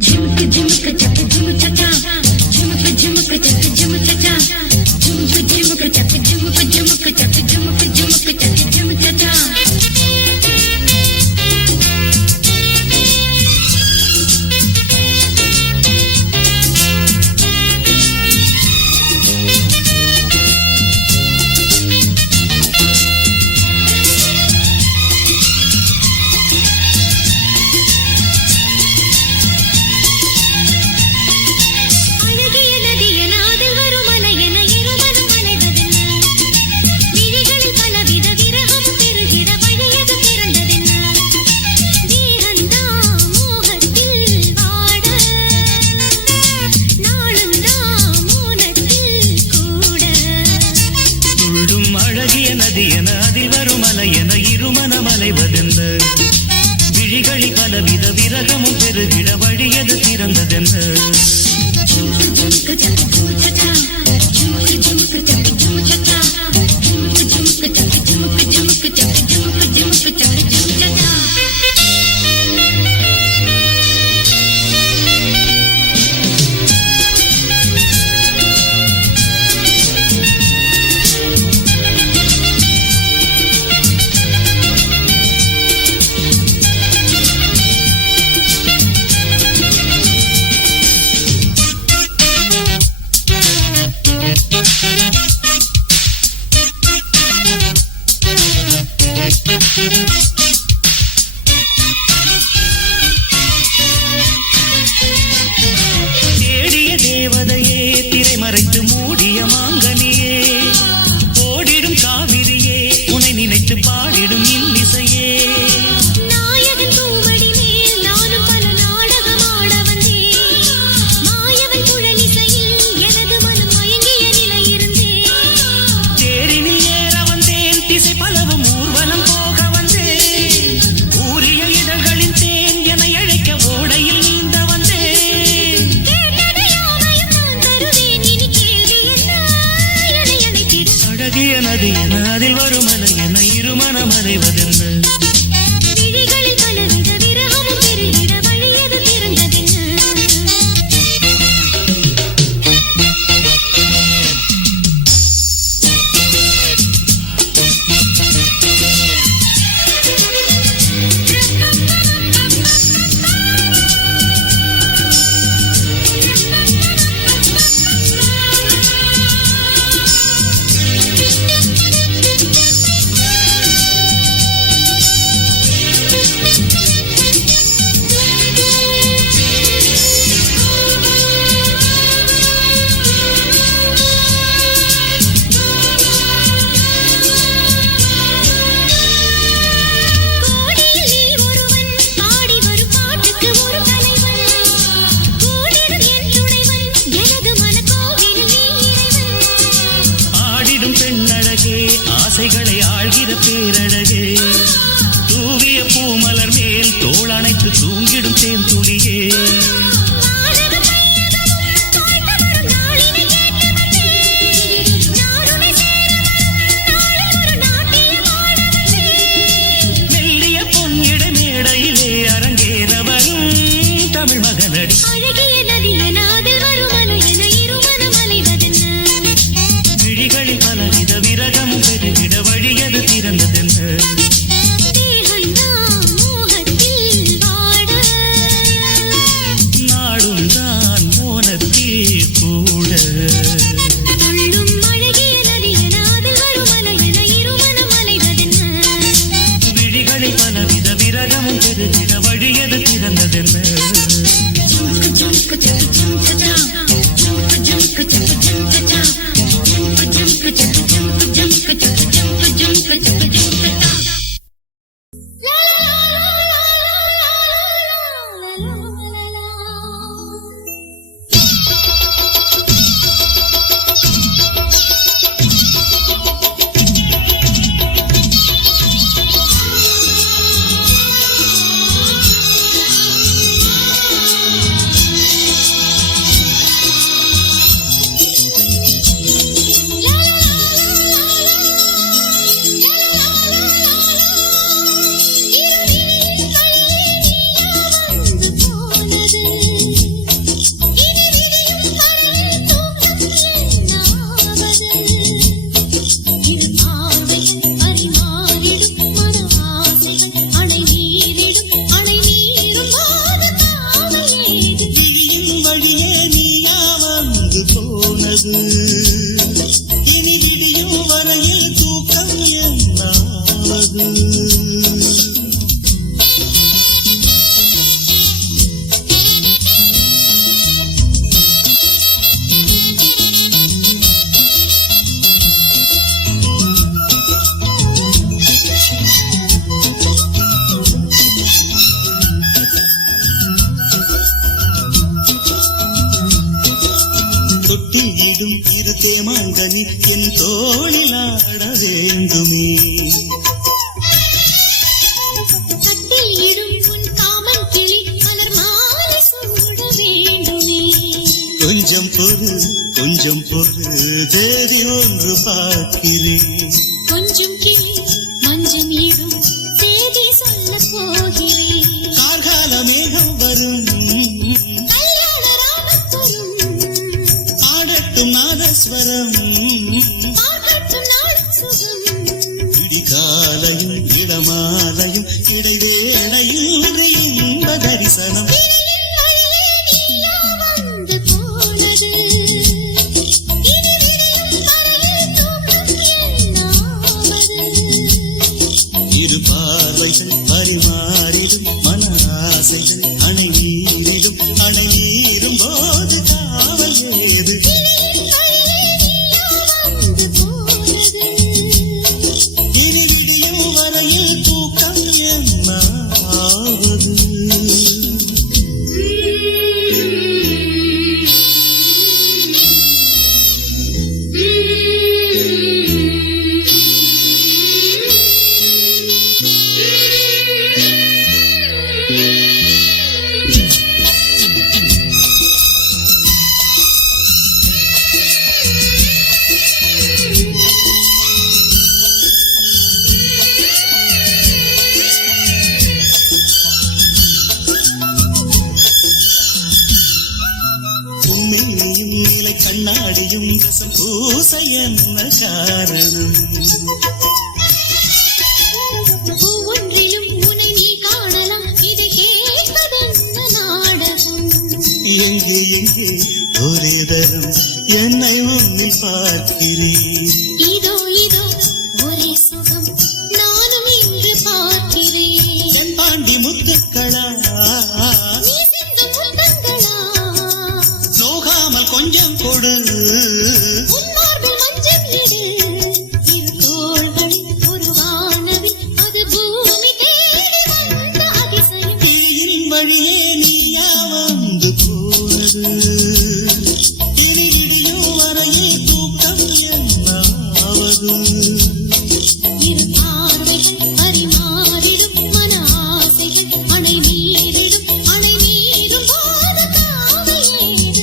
the கனி என் தோளில் ஆட வேண்டுமே. கொஞ்சம் பொறு கொஞ்சம் பொறு தேதி ஒன்று பார்க்கிறேன். கொஞ்சம் கிளி மஞ்சள் நீரும் தேதி சொல்ல போகிறேன். கார்கால மேகம் வரும் கல்யாண ராகம் வரும். ஆடட்டும் நாதஸ்வரம் பார்க்கட்டும் நாள் சுகம். விடிகாலையும் இடமாலையும் இடைவேளையும் இன்ப தரிசனம். இரு பார்வைகள் பரிமாறிடும் மன ஆசைகள் அணை நீரிடும் அணை நீரும் போது காவல் ஏது. இனி விடியும் வரையில் தூக்கம் என்னாவது. கண்ணாடியும் ரசம் பூச என்ன காரணம்? ஒவ்வொன்றிலும் உன்னை நீ காணலாம். இதை கேட்பதென்ன நாடகம்? எங்கே எங்கே ஒரே தரம் என்னை உன்னில் பார்க்கிறேன். இதோ இதோ ஒரே சுகம் நானும் இன்று பார்க்கிறேன். என் பாண்டி முத்துக்களா நீ சிந்தும் முத்தங்களா? நோகாமல் கொஞ்சம் கொடு. உன் மார்பில் மஞ்சள் இடு. இரு தோள்களில் ஒரு வானவில் அது பூமி தேடி வந்த அதிசயம். கிளியின் வழியே நீயா வந்து போனது. இனி விடியும் வரையில் தூக்கம் என்னாவது. இரு பார்வைகள் பரிமாறிடும் மன ஆசைகள் அணை நீரிடும் அணை நீரும் போது காவல் ஏது.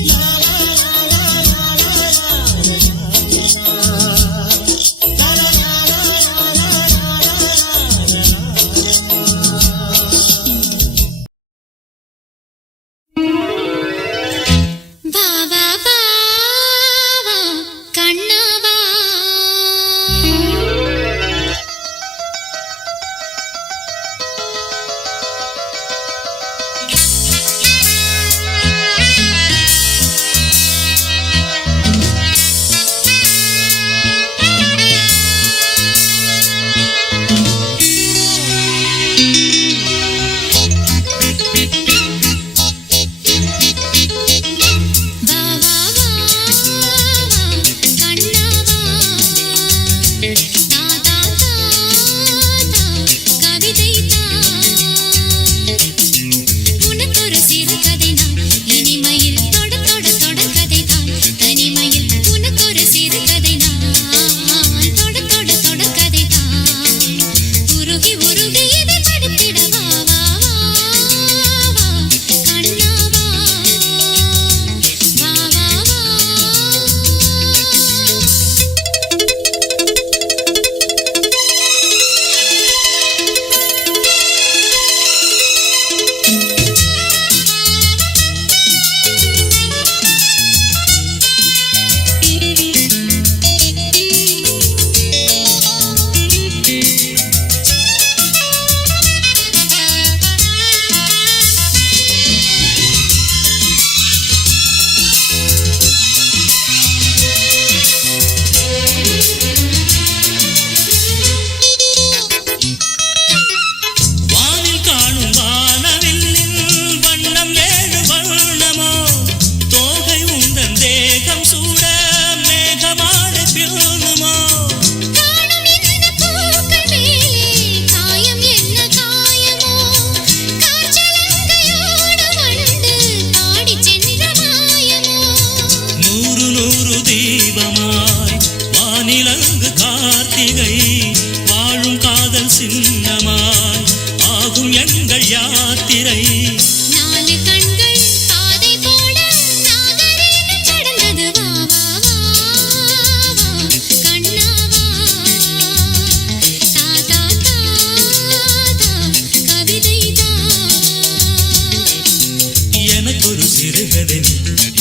சிறுகதை நீ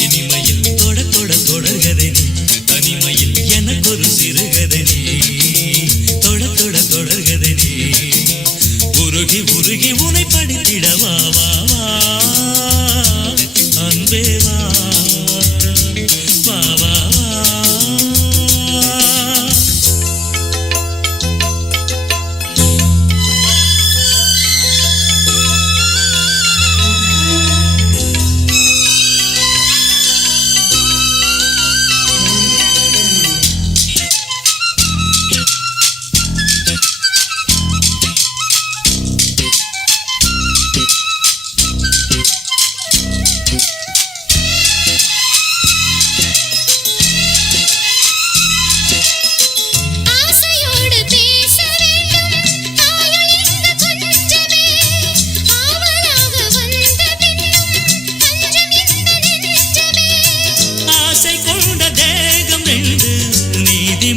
இனிமையில் தொட தொட தொடர்கதை நீ தனிமையில் எனக்கொரு சிறுகதை நீ தொட தொட தொடர்கதை நீ உருகி உருகி உனை படித்திடவா வா வா அன்பே வா வா வா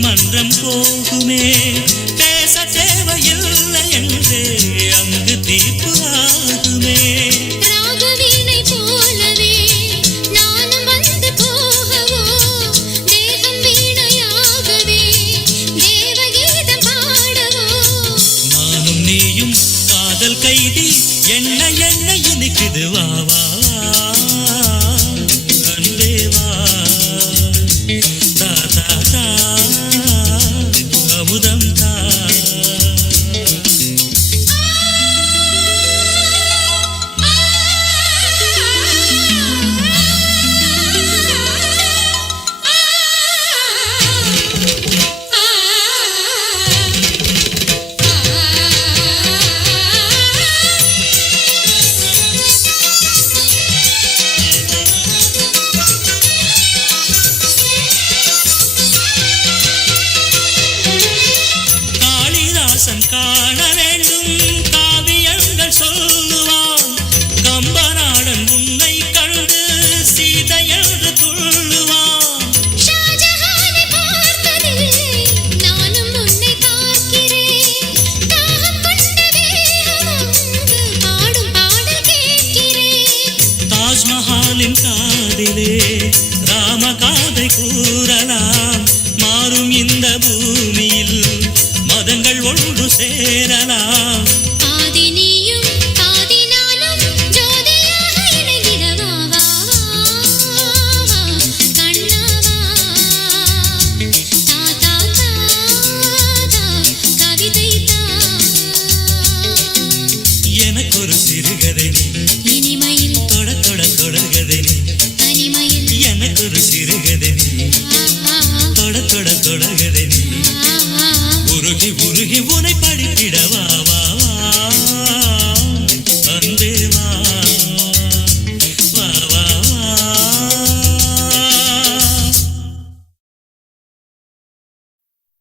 மன்றம் போகுமே பேச தேவையில்லை என்றே அங்கு தீர்ப்பு ஆகுமே ராகவீணை போலவே நானும் வந்து போகவோ தேகம் வீணையாகவே தேவகீதம் பாடவோ நானும் நீயும் காதல் கைதி என்ன என்ன இனிக்குது வா வா அன்பே வா தா தா தா அமுதம் தா காண வேண்டும் காவியங்கள் சொல்லுவான் கம்பநாடன் உன்னை கண்டு சீதை என்று துள்ளுவான் ஷாஜஹானை பார்த்ததில்லை நானும் உன்னை பார்க்கிறேன் தாகம் கொண்ட வேகம் அங்கு பாடும் பாடல் கேட்கிறேன் தாஜ்மஹாலின் காதிலே ராமகாதை கூறலாம் மாறும் இந்த பூமியில் மதங்கள் ஒன்று சேரலாம் பாதி நீயும் பாதி நானும் ஜோதியாக இணைந்திடவா வா வா கண்ணாவா தா தா தா தா கவிதை தா எனக்கொரு சிறுகதை நீ இனிமையில் தொட தொட தொடர்கதை நீ தனிமையில் எனக்கொரு சிறுகதை நீ தொட தொட தொடர்கதை நீ உருகி உருகி உனை படித்திடவா வா அன்பே வா வா வா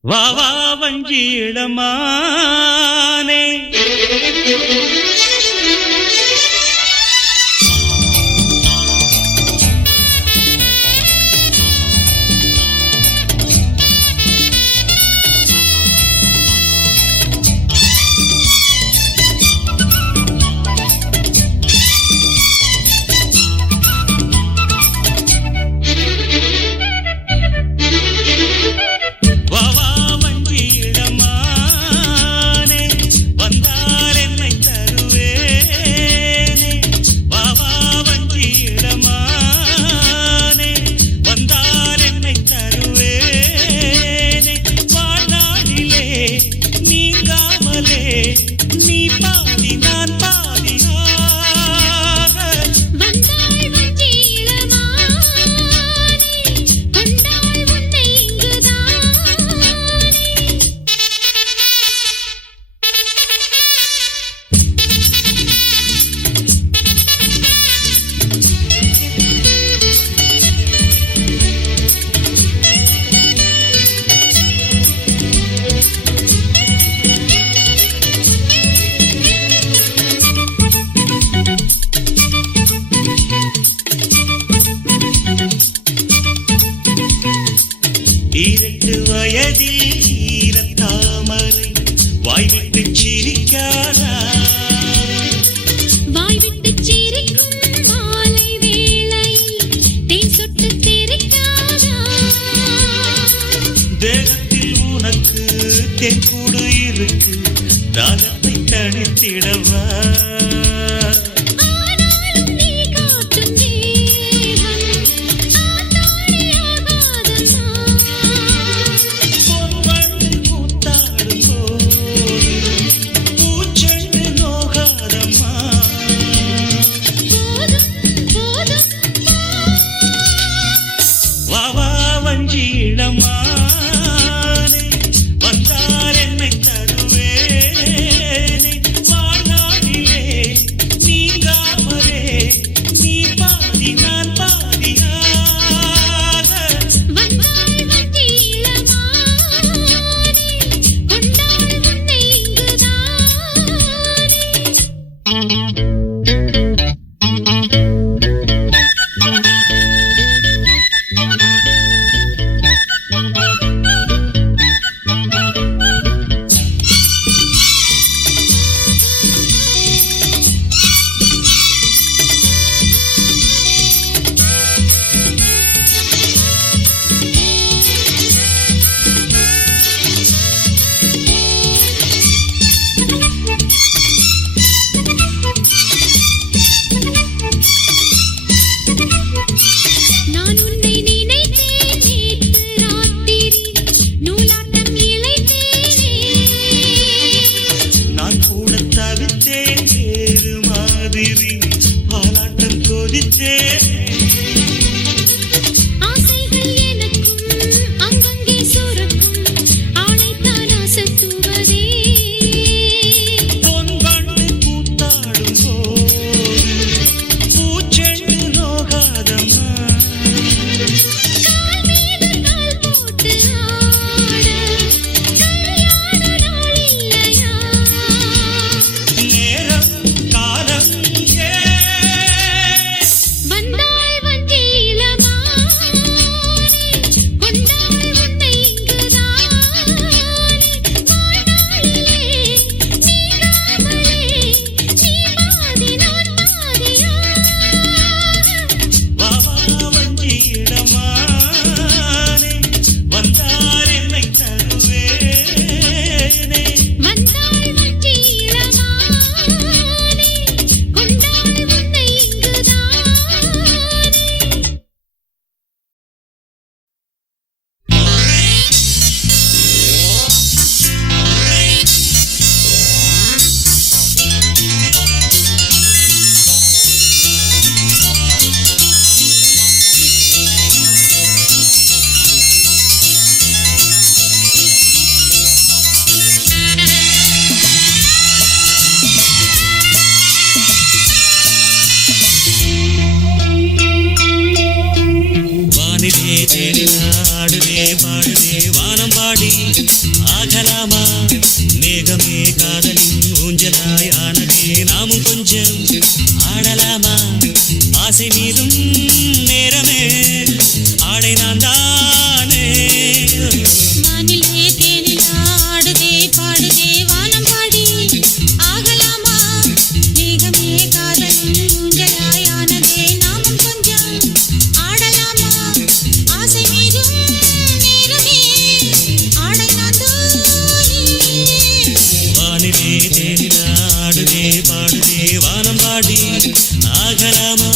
வா வா வஞ்சி இளமானே வா வா வஞ்சி இளமானே ஆசைகள் எனக்கும் அங்கங்கே சுரக்கும் ஆளைத்தான் அசத்துவதே பொன்வண்டு கூத்தாடும் போது பூச்செண்டு நோகாதம்மா கால் மீது கால் போட்டு ஆட கல்யாண நாள் இல்லையா நேரம் காலம் வந்தாள் வஞ்சி இளமானே கொண்டாள் உன்னை இங்குதானே வாழ்நாளிலே நீங்காமலே நீ பாதி நான் பாதியா வாவஞ்சி இடமானே வந்தார் என்னை தருவேனே வந்தாள் வஞ்சி இளமானே கொண்டாள் உன்னை இங்குதானே வானிலே தேடினாடுதே பாடுதே வானம் பாடி ஆகலாமா மேகமே காதலின் ஊஞ்சலாய் ஆனதே நாமும் கொஞ்சம் ஆடலாமா ஆசை மீதும் நேரமே ஆடை நான் தானே வானிலே தேனிலா ஆடுதே பாடுதே வானம் பாடி ஆகலாமா மேகமே காதலின் ஊஞ்சலாய் ஆனதே நாமும் கொஞ்சம் ஆடலாமா ஆசை மீதும் நேரமே ஆடை நான் தானே வானிலே தேடினாடுதே பாடுதே வானம் பாடி ஆகலாமா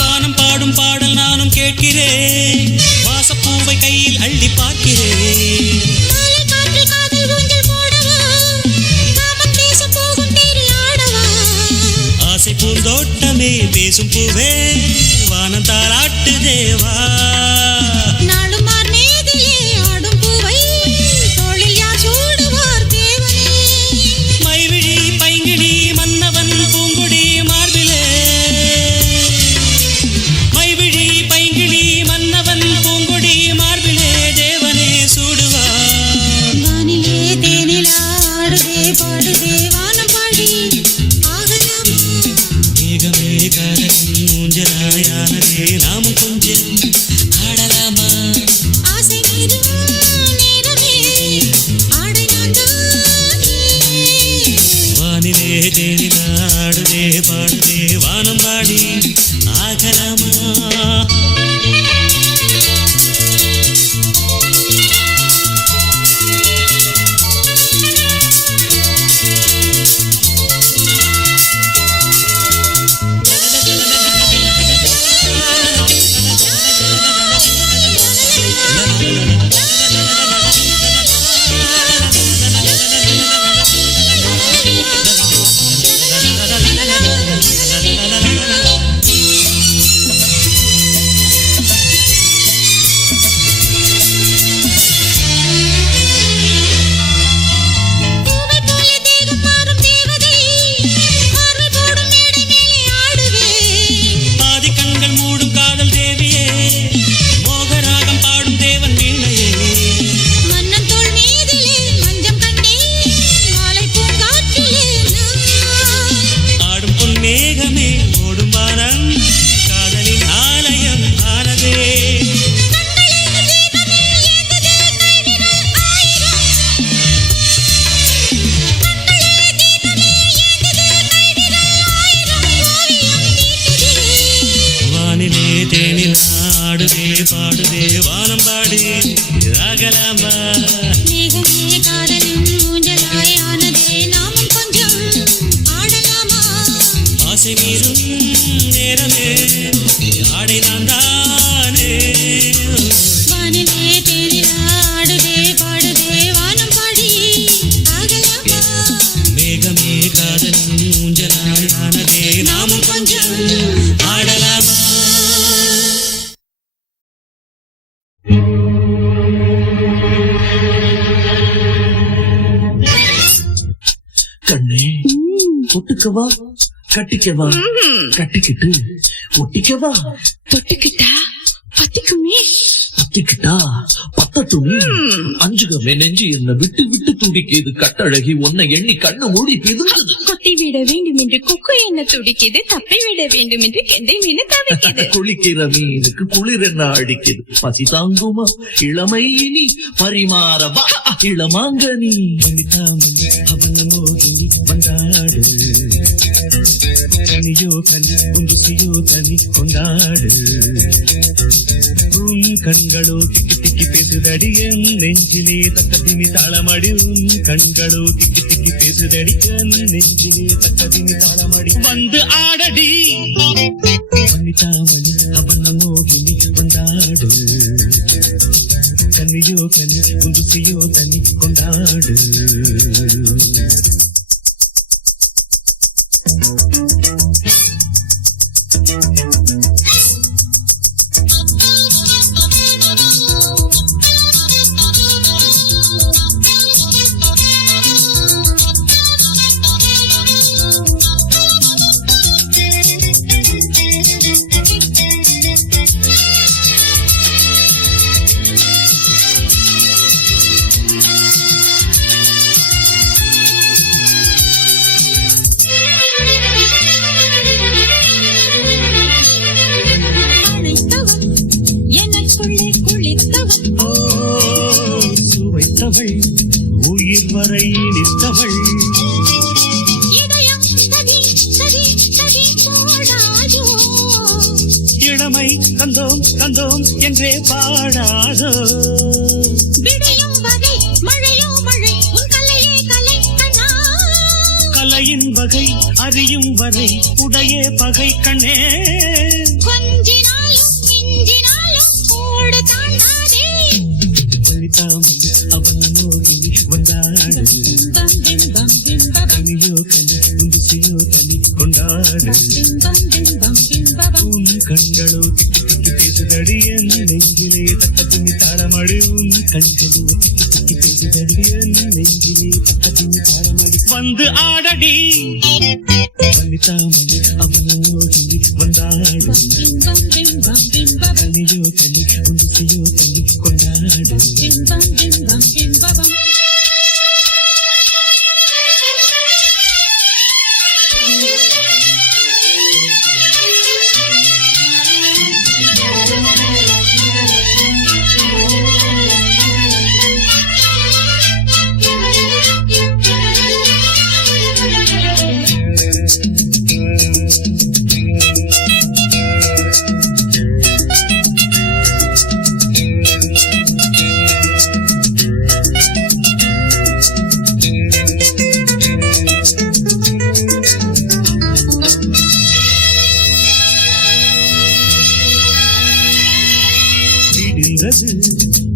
வானம் பாடும் பாடல் நானும் கேட்கிறேன் வாசப்பூவை கையில் அள்ளி பார்க்கிறேன் மாலை காற்றில் காதல் ஊஞ்சல் போடவா காமம் பேச போகும் தேடி ஆடவா ஆசை பூந்தோட்டமே பேசும் பூவே வானம் தாலாட்டு தேவா நாளும் மார் மேதிலே ஆடும் பூவை தோளில் யார் சூடுவார் தேவனே மைவிழி பைங்கிழி மன்னவன் பூங்குடி மார்பிலே மைவிழி பைங்கிழி மன்னவன் பூங்குடி மார்பிலே தேவனே சூடுவா வானிலே தேனிலா ஆடுதே பாடுதே வானம் பாடி ஆகலாமா மேகமே காதலின் ஊஞ்சலாயானதே நாமும் கொஞ்சம் ஆடலாமா ஆசை மீதும் நேரமே ஆடை நான் தானே வானிலே தேடினாடுதே பாடுதே வானம் பாடி ஆகலாமா காதல் ஊஞ்சலானதே நாமும் கொஞ்சம் ஆடலாமா. கண்ணே ஒட்டுக்கவா கட்டிக்கவா கட்டிக்கிட்டு ஒட்டிக்கவா தொட்டுக்கிட்டா பத்திக்குமே பத்திக்கிட்டா பத்தட்டுமே அஞ்சுகமே நெஞ்சு என்ன விட்டு விட்டு துடிக்குது கட்டழகி உன்னை எண்ணி கண்ணு மூடி பிதுங்குது. கொத்தி விட வேண்டும் என்று கொக்கு என்ன துடிக்குது தப்பி விட வேண்டும் என்று கெண்டை மீன் தவிக்குது. குளிக்கிற மீனுக்கு குளிர் என்ன அடிக்குது பசி தாங்குமா இளமை இனி பரிமாறவா இளமாங்கனி வனிதாமணி அவன மோகினி வந்தாடு கனியோ கனி குஞ்சுசியோ தனி கொண்டாடு உன் கண்களோ திக்கி திக்கி பேசுதடி என் நெஞ்சிலே தக்கதிமி தாளமடி உன் கண்களோ திக்கி திக்கி பேசுதடி என் நெஞ்சிலே தக்கதிமி தாளமடி வந்து ஆடடி வனிதாமணி அவன மோகினி வந்தாடு கனியோ கனி குஞ்சுசியோ தனி கொண்டாடு. சுவைத்தவள் உயிர் வரை நிற்தவள் இளமை கந்தோம் கந்தோம் என்றே பாடாதோ கலையின் வகை அறியும் வரை உடைய பகை கண்ணே அவன மோகினி வந்தாடு கனியோ கனி குஞ்சுசியோ தனி கொண்டாடு உன் கண்களோ திக்கி திக்கி பேசுதடி என் நெஞ்சிலே தக்கதிமி தாளமடி உன் கண்களோ திக்கி திக்கி பேசுதடி என் நெஞ்சிலே தக்கதிமி தாளமடி வந்து ஆடடி வனிதாமணி அவன மோகினி வந்தாடு கனியோ கனி குஞ்சுசியோ தனி கொண்டாடு.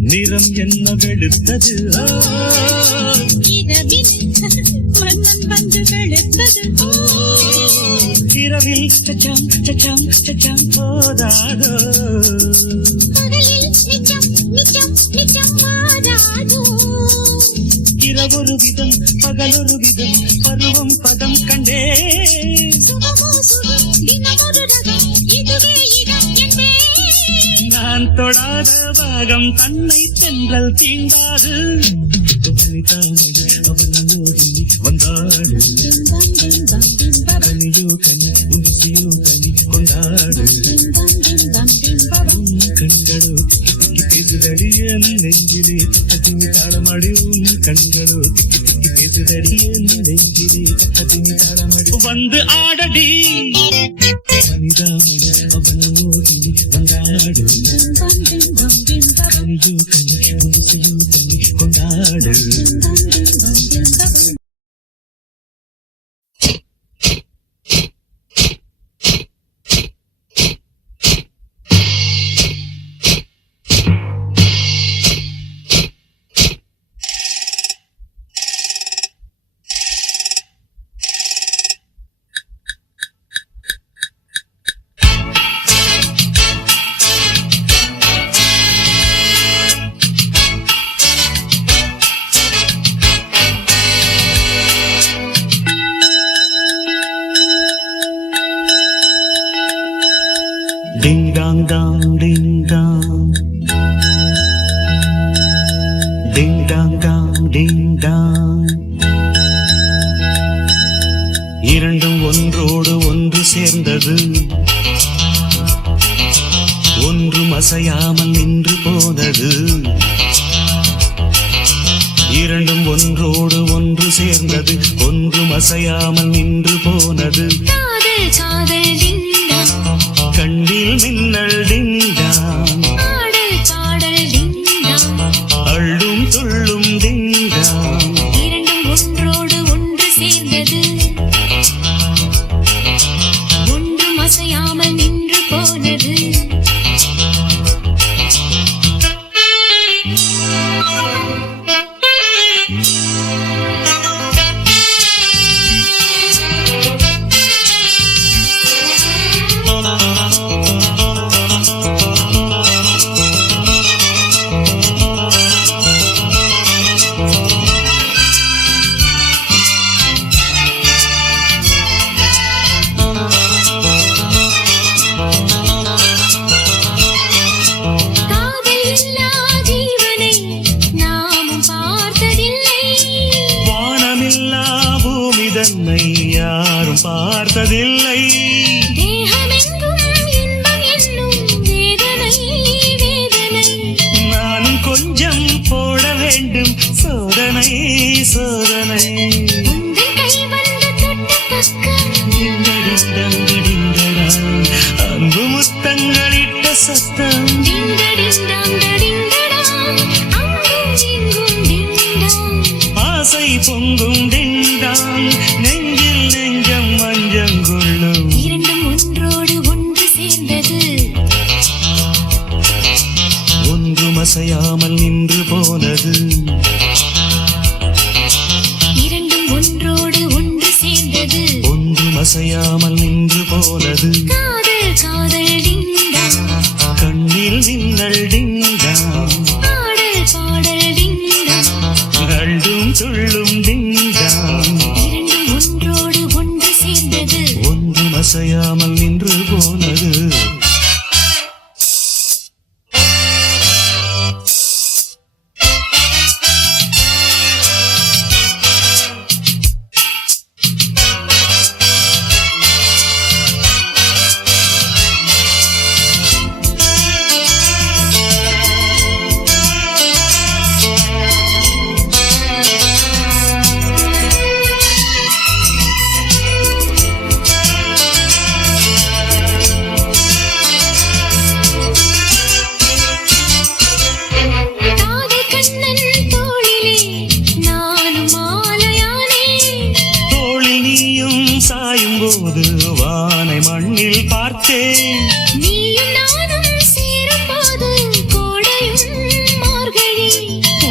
நிறம் என்ன வெளுத்தது மன்னன் வந்து வெளுத்தது இரவில் சச்சம் சச்சம் சச்சம் போதாதோ இரவொரு விதம் பகலொரு விதம் பருவம் பதம் கண்டே நான் தொடாத பாகம் தன்னை தென்றல் தீண்டாது வனிதாமணி அவன மோகினி வந்தாடு கனியோ கனி குஞ்சுசியோ தனி கொண்டாடு கண்களோ திக்கி திக்கி பேசுதடி என் நெஞ்சிலே தக்கதிமி தாளமடி உன் கண்களோ திக்கி திக்கி பேசுதடி என் நெஞ்சிலே தக்கதிமி தாளமடி வந்து ஆடடி வனிதாமணி அவன மோகினி வந்தாடு கனியோ கனி குஞ்சுசியோ தனி கொண்டாடு. Ding dong dong ding dong ding dong dong ding dong. இரண்டும் ஒன்றோடு ஒன்று சேர்ந்தது, ஒன்றும் அசையாமல் நின்று போனது. இரண்டும் ஒன்றோடு ஒன்று சேர்ந்தது, ஒன்றும் அசையாமல் நின்று போனது. காதல் காதல் டிங்டாங், கண்ணில் மின்னல் டிங்டாங், பாடல் பாடல் டிங்டாங், அள்ளும் துள்ளும் டிங்டாங். இரண்டும் ஒன்றோடு ஒன்று சேர்ந்தது, ஒன்றும் அசையாமல் நின்று போனது. யாரும் பார்த்ததில்லை. தேகமெங்கும் இன்பம் என்னும் வேதனை வேதனை. நானும் கொஞ்சம் போட வேண்டும் சோதனை சோதனை. உந்தன் கை வந்து தொட்ட பக்கம் டிங்கடிங்கடிங்கடா, அன்பு முத்தங்களிட்ட சத்தம். டிங்கடிங்கடா, அங்கும் இங்கும் டிங்டாங். ஆசை பொங்கும் டிங்டாங், நெஞ்சில் நெஞ்சம் மஞ்சங்கொள்ளும். இரண்டும் ஒன்றோடு ஒன்று சேர்ந்தது, ஒன்றும் அசையாமல் நின்று போனது. இரண்டும் ஒன்றோடு ஒன்று சேர்ந்தது, ஒன்றும் அசையாமல் நின்று போனது. காதல் காதல் டிங்டாங், கண்ணில் மின்னல் டிங்டாங், பாடல் பாடல் டிங்டாங். அள்ளும் துள்ளும் டிங்டாங். இரண்டும் ஒன்றோடு ஒன்று சேர்ந்தது, ஒன்றும் அசையாமல் நின்று போனது. காதல் கண்ணன் தோளிலே நானும் மாலையானே. தோளில் நீயும் சாயும் போது வானை மண்ணில் பார்த்தேன். நீயும் நானும் சேரும் போது கோடையும் மார்கழி.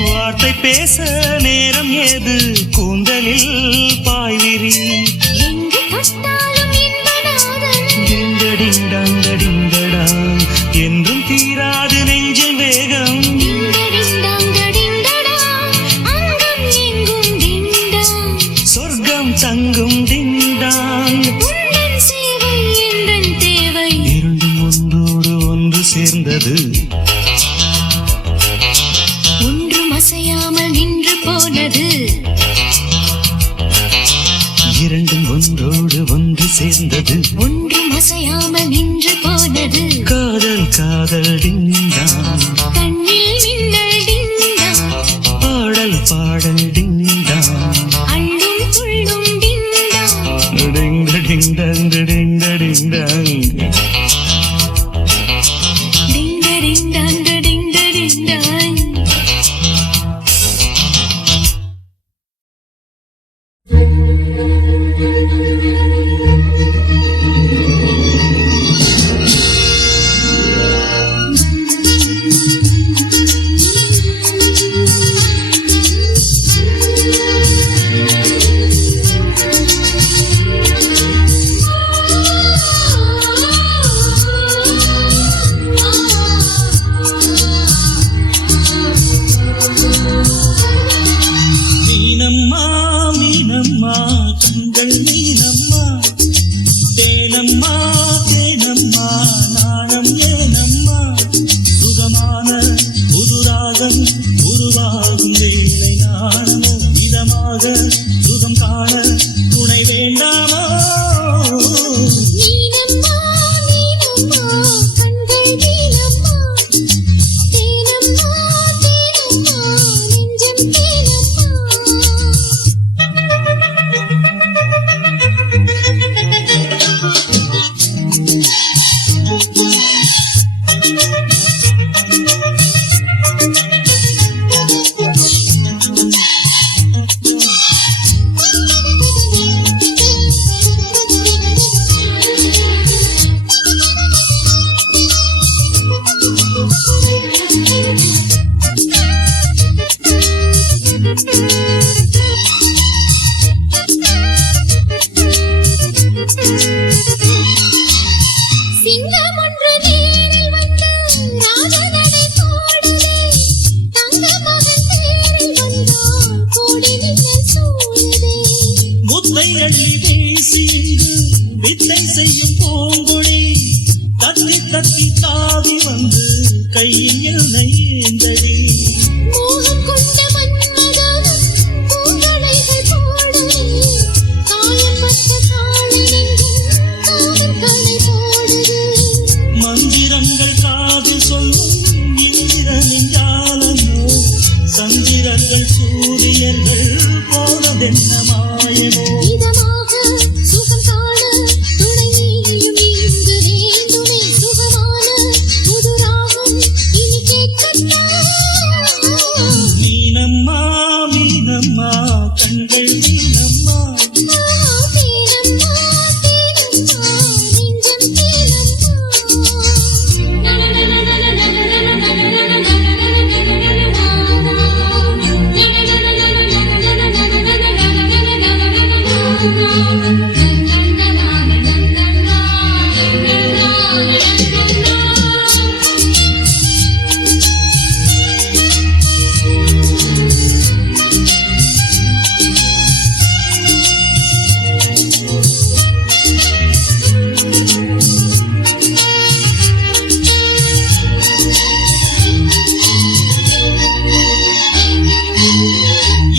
வார்த்தை பேச நேரம் ஏது, கூந்தலில் பாய்விரி. எங்கு தொட்டாலும் இன்பநாதம். டிங்கடிங்கடா, என்றும் தீராது நெஞ்சில் வேகம். டிங்கடிங்கடா, அங்கும் எங்கும் டிங்டாங். சொர்க்கம் தங்கும் டிங்டாங். உந்தன் சேவை எந்தன் தேவை. இரண்டும் ஒன்றோடு ஒன்று சேர்ந்தது, ஒன்றும் அசையாமல் நின்று போனது, இரண்டும் ஒன்றோடு ஒன்று சேர்ந்தது. ஒன்றும் அசையாமல் நின்று போனது. காதல் காதல் டிங்டாங், கண்ணில் மின்னல் டிங்டாங், பாடல் பாடல் டிங்டாங். அள்ளும் துள்ளும் டிங்டாங். டிங்கடிங்கடங் டிங்கடிங்கடங். டிங்கடிங்டாங் டிங்கடிங்டாங். வித்தை செய்யும் பூங்கொடி தத்தி தத்தி தாவி வந்து கையில் என்னை ஏந்தடி மோகம் கொண்ட மன்மதன் பூங்களைகள் போடுவே காயப்பட்ட காலை நெஞ்சில் காதல் கலை போடுது மந்திரங்கள் காதில் சொல்லும் இந்திரனின் ஜாலமோ சந்திரர்கள் சூரியர்கள் போனதென்ன மாயமோ இதமாக சுகம் காண துணை நீயும் இங்கு வேண்டுமே சுகமான புது ராகம் இனி கேட்கத்தான் மீனம்மா மீனம்மா கண்கள் மீனம்மா தேனம்மா தேனம்மா நெஞ்சம்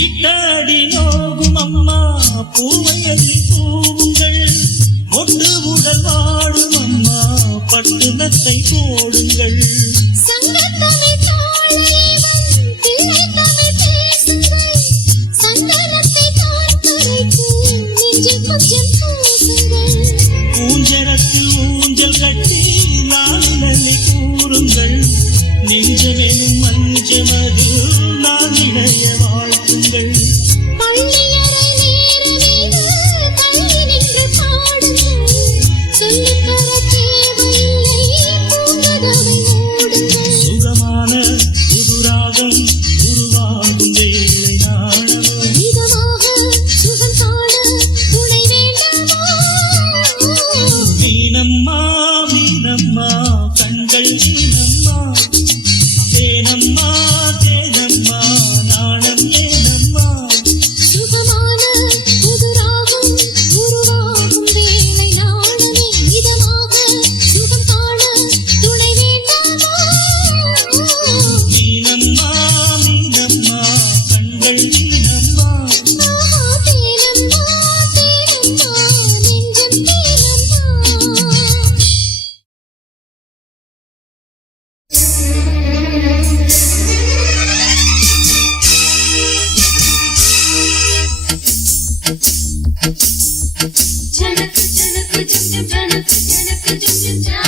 இட்டாடி நோகும் அம்மா பூவை அள்ளி பூவுங்கள் மொட்டு உடல் வாடும் அம்மா பட்டு நத்தை போடுங்கள் சங்கத்தமிழ் தாளைவன் பிள்ளை தமிழ் பேசுங்கள் சந்தனத்தை தான் கரைத்து நெஞ்சில் கொஞ்சம் பூசுங்கள் ஊஞ்சரத்தில் ஊஞ்சல் கட்டி நாளினி கூறுங்கள் நெஞ்சமெனும் மஞ்சமது நான் இணைய வாழ்த்துங்கள் பள்ளியறை நேரமேது தள்ளி நின்று பாடுங்கள் சொல்லித் தர தேவையில்லை பூங்கதவை மூடுங்கள் சுகமான புதுராகம் உருவாகும் வேளை நாணமோ இதமாக சுகம் காண துணை வேண்டாமா மீனம்மா மீனம்மா கண்கள் மீனம்மா தேனம்மா தேனம்மா நாணம் ஏனம்மா சுகமான புது ராகம் உருவாகும் வேளை நாணமே இதமாக சுகம் காண துணை வேண்டாமா மீனம்மா மீனம்மா கண்கள் மீனம்மா தேனம்மா தேனம்மா நெஞ்சம் தேனம்மா झनक झनक झुम झनक झनक झुम झा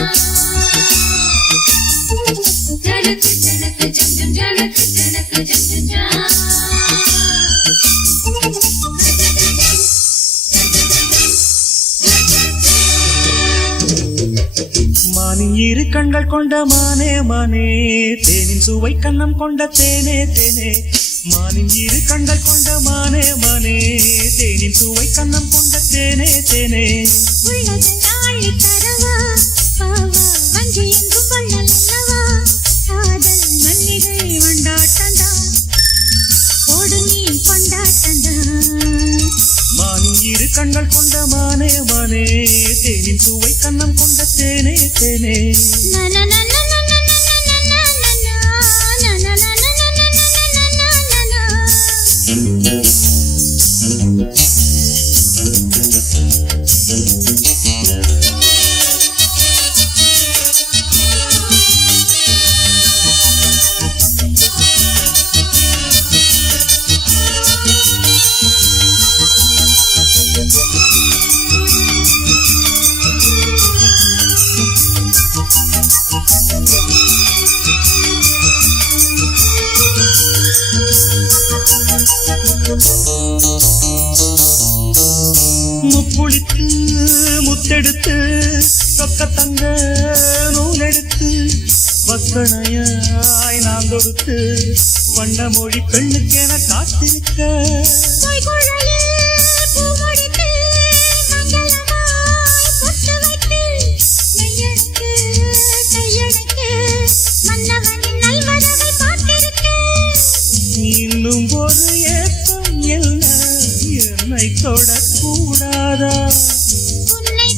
झनक झनक झुम झनक झनक झुम झा மானின் இரு கண்கள் கொண்ட மானே மானே தேனின் சுவை கண்ணம் கொண்ட தேனே தேனே மானின் இரு கண்கள் கொண்ட மானே மானே தேனின் சுவை கண்ணம் கொண்ட தேனே தேனே உள்ளது நாளை தரவா பாவா வஞ்சி எங்கும் கொள்ளல் அல்லவா காதல் மல்லிகை வண்டாட்டந்தா ஓடு நீ கொண்டாட்டந்தா மானின் இரு கண்கள் கொண்ட மானே மானே தேனின் சுவை கண்ணம் கொண்ட தேனே தேனே முப்புளித்து முத்தெடுத்து சொக்க தங்க நூலெடுத்து வக்கணையாய் நான் தொடுத்து வண்ண மொழி பெண்ணுக்கென காத்திருக்க இன்னும் ஒரு ஏக்கம் என்ன என்னை தொடக்கூடாதா உன்னை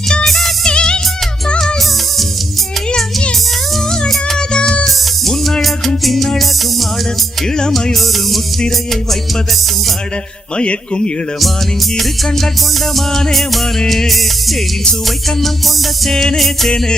இளமையொரு முத்திரையை வைப்பதற்கும் வாட மயக்கும் இளமானின் இரு கண்கள் கொண்ட மானே மானே தேனின் சுவை கண்ணம் கொண்ட தேனே தேனே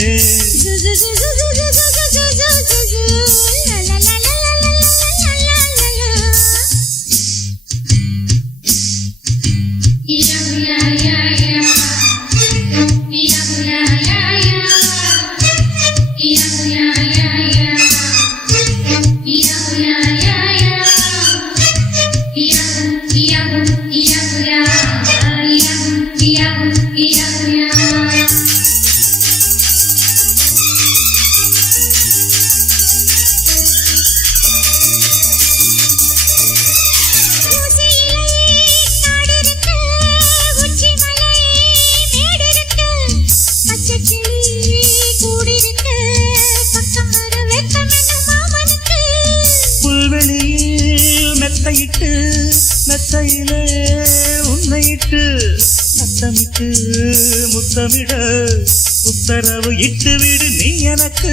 மெத்தையிலே உன்னையிட்டு சத்தமிட்டு முத்தமிட உத்தரவு இட்டு விடு நீ எனக்கு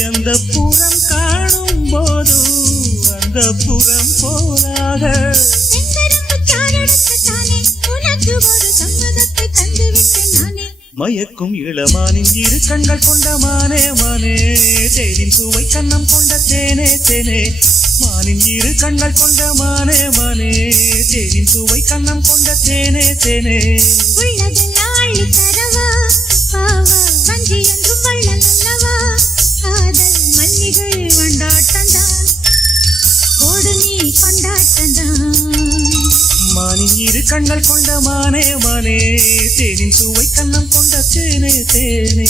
எந்த புறம் காணும் போதும் அந்த புறம் போராக மயக்கும் இளமானின் இரு கண்கள் கொண்ட மானே மானே தேனின் சுவை கண்ணம் கொண்ட தேனே தேனே மானின் இரு கண்கள் கொண்ட மானே மானே தேனின் சுவை கண்ணம் கொண்ட தேனே தேனே உள்ளதெல்லாம் அள்ளி தரவா பாவா வஞ்சி என்றும் வள்ளல் அல்லவா காதல் மல்லிகள் கொண்டாட்டந்தான் கோடு நீ கொண்டாட்டந்தான் மானின் இரு கண்கள் கொண்ட மானே மானே தேனின் சுவை கண்ணம் கொண்ட தேனே தேனே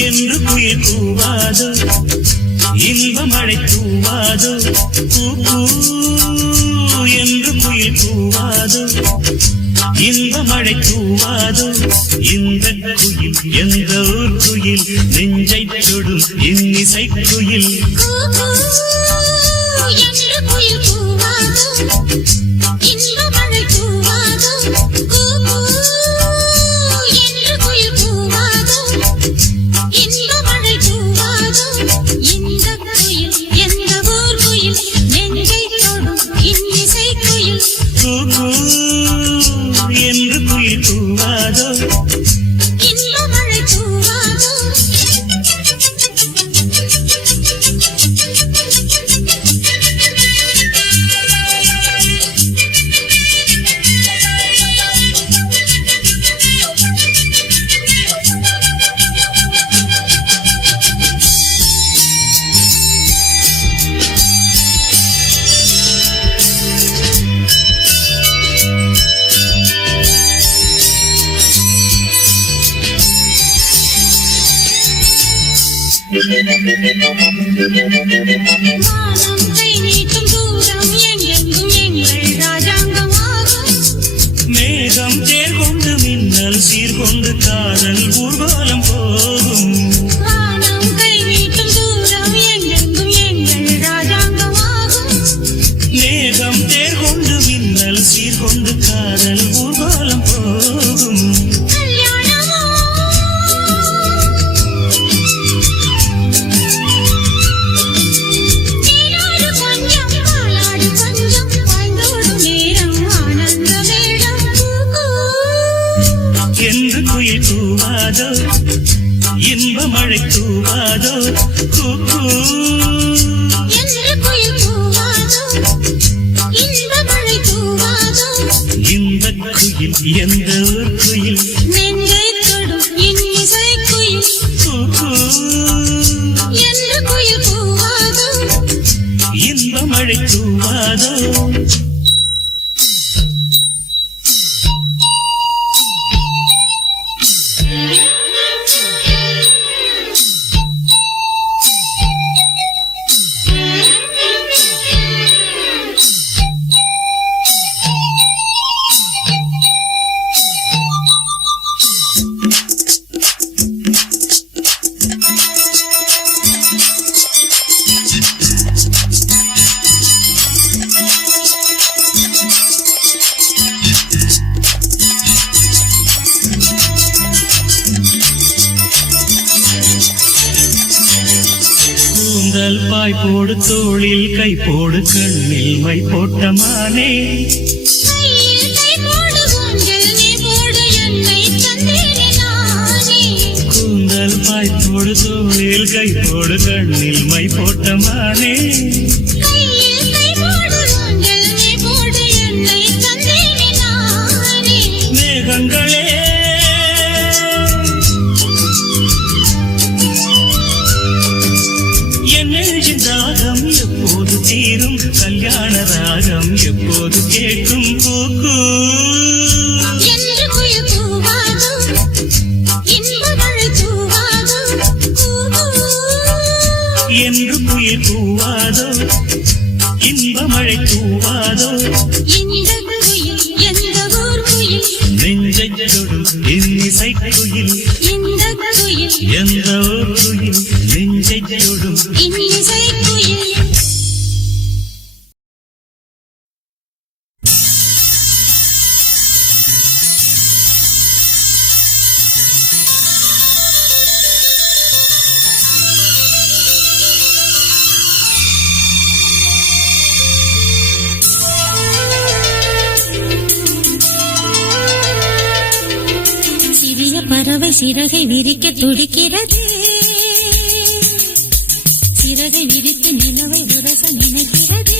என்று குயில் கூவாதோ இன்ப மழை தூவாதோ என்று குயில் கூவாதோ இன்ப மழை தூவாதோ இந்த குயில் எந்த ஊர் குயில் நெஞ்சை தொடும் இன்னிசை குயில் என்று குயில் கூவாதோ வானம் கை நீட்டும் தூரம் எங்கெங்கும் எங்கள் ராஜாங்கமாகும் மேகம் தேர் கொண்டு மின்னல் சீர்கொண்டு காதல் ஊர்வலம் போகும் வானம் கை நீட்டும் தூரம் எங்கெங்கும் எங்கள் ராஜாங்கமாகும் மேகம் தேர் கொண்டு மின்னல் சீர்கொண்டு காதல் ஊர்வலம் போகும் என்று குயில் கூவாதோ இன்ப மழை தூவாதோ என்று குயில் கூவாதோ இன்ப மழை தூவாதோ இந்த குயில் எந்த ஊர் குயில் நெஞ்சை தொடும் இன்னிசை குயில் என்று குயில் கூவாதோ இன்ப மழை தூவாதோ கூந்தல் பாய் போடு தோளில் கை போடு கண்ணில் மை போட்ட மானே கையில் கை போடு ஊஞ்சல் நீ போடு என்னை தந்தேனே நானே கூந்தல் பாய் போடு தோளில் கை போடு கண்ணில் மை போட்ட மானே கையில் கை போடு ஊஞ்சல் நீ போடு என்னை தந்தேனே நானே மேகங்களே என் நெஞ்சின் தாகம் எப்போது தீரும் கல்யாண ராகம் எப்போது கேட்கும் கூக்கு என்று குயில் கூவாதோ இன்ப மழை தூவாதோ என்று குயில் கூவாதோ இன்ப மழை தூவாதோ இந்த குயில் எந்த ஊர் குயில் நெஞ்சைத் தொடும் இன்னிசை குயில் இந்த குயில் எந்த ஊர் குயில் நெஞ்சைத் தொடும் இன்னிசை குயில் சிறிய பறவை சிறகை விரிக்க துடிக்கிறது சிறகை விரித்து நிலவை உரச நினைக்கிறது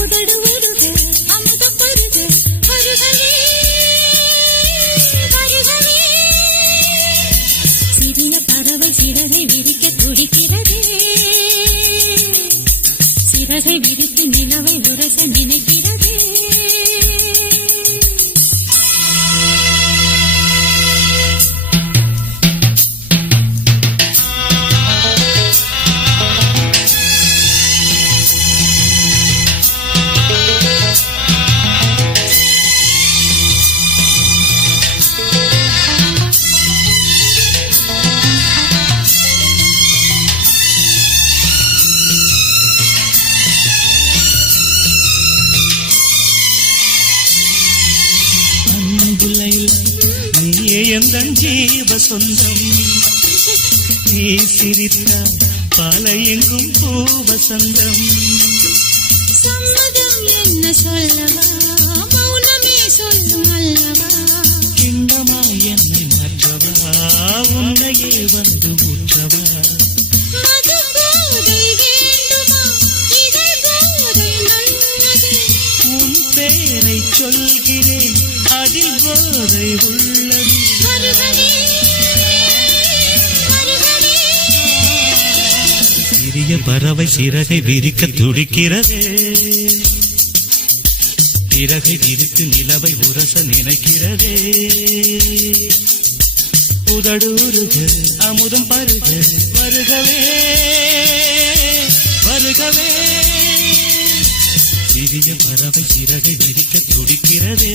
உதடு உருக அமுதம் பருக வருகவே வருகவே சிறிய பறவை சிறகை விரிக்க துடிக்கிறது சிறகை விரித்து நிலவை உரச நினைக்கிறது எந்தன் ஜீவ சொந்தம் நீ சிரித்தால் பாலையெங்கும் பூவசந்தம் சம்மதம் என்ன சொல்லவா மௌனமே சொல்லும் அல்லவா கிண்ணமா என்னை மாற்றவா உன்னையே வந்து ஊற்றவா மது போதை வேண்டுமா இதழ் போதை நல்லது உன் பேரை சொல்கிறேன் அதில் போதை உள்ளது வருகவே வருகவே சிறிய பறவை சிறகை விரிக்க துடிக்கிறது சிறகை விரித்து நிலவை உரச நினைக்கிறதே உதடு உருக அமுதம் பருக வருகவே வருகவே சிறிய பறவை சிறகை விரிக்க துடிக்கிறதே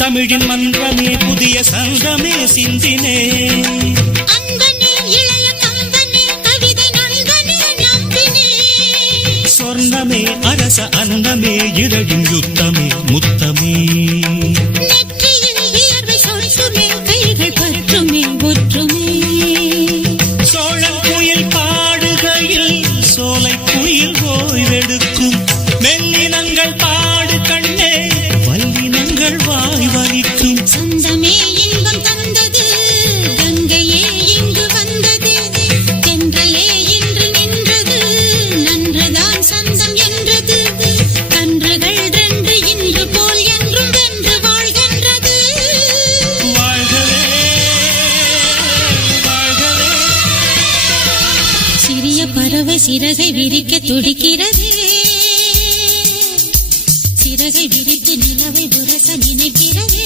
தமிழின் மன்றமே புதிய சங்கமே சிந்தினே அன்பனே இளைய கம்பனே கவிதை நண்பனே நம்பினே சொர்ணமே அரச அன்னமே இரவின் யுத்தமே முத்தமே நெற்றியில் வியர்வை சொட்டுமே கைகள் பற்றுமே ஒற்றுமே சோழன் குயில் பாடுகையில் சோலை குயில் ஓய்வெடுக்கும் மெல்லினங்கள் பாடு கண்ணே வல்லினங்கள் வாய் வலிக்கும் சொந்தமே இன்பம் தந்தது கங்கையே இங்கு வந்தது தென்றலே இன்று நின்றது நன்றுதான் சொந்தம் என்றது கன்றுகள் ரெண்டு இன்று போல் என்றும் வென்று வாழ்கின்றது வாழ்கவே வாழ்கவே சிறிய பறவை சிறகை விரிக்க துடிக்கிறது சிறகை விரித்து நிலவை உரச நினைக்கிறது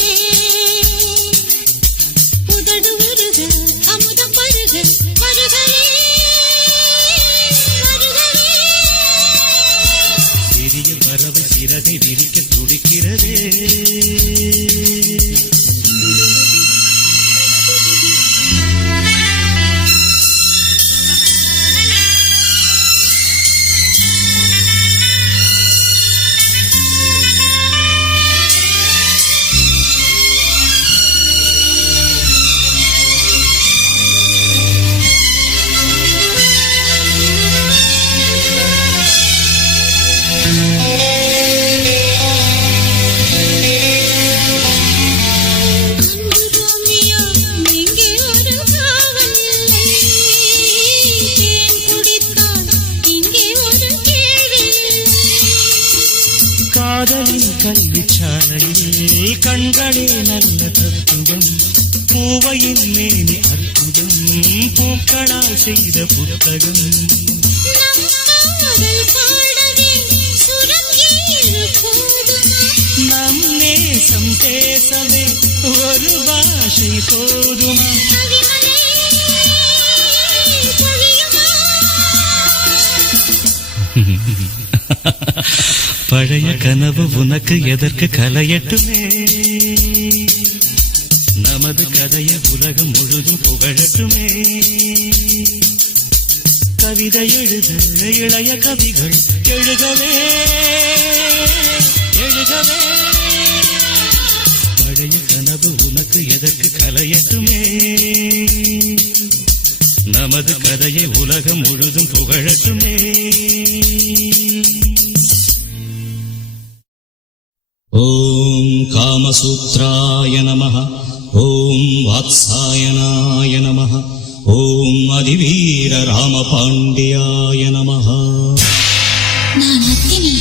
கண்களே நல்ல தத்துவம் பூவையின் மேனி அற்புதம் பூக்களால் செய்த புத்தகம் நம் காதல் பாடவே சுரம் ஏழு போதுமா நம் நேசம் பேசவே ஒரு பாஷை போதுமா கவிமலை பொழியுமா பழைய கனவு உனக்கு எதற்கு கலையட்டுமே நமது கதையை உலகம் முழுதும் புகழட்டுமே கவிதை எழுது இளைய கவிகள் எழுகவே எழுகவே பழைய கனவு உனக்கு எதற்கு கலையட்டுமே நமது கதையை உலகம் முழுதும் புகழட்டுமே ஓம் காமசூத்ராய நமஹ ஓம் வாத்சாயனாய நமஹ ஓம் அதிவீர ராமபாண்டியாய நமஹ நான் அத்தினி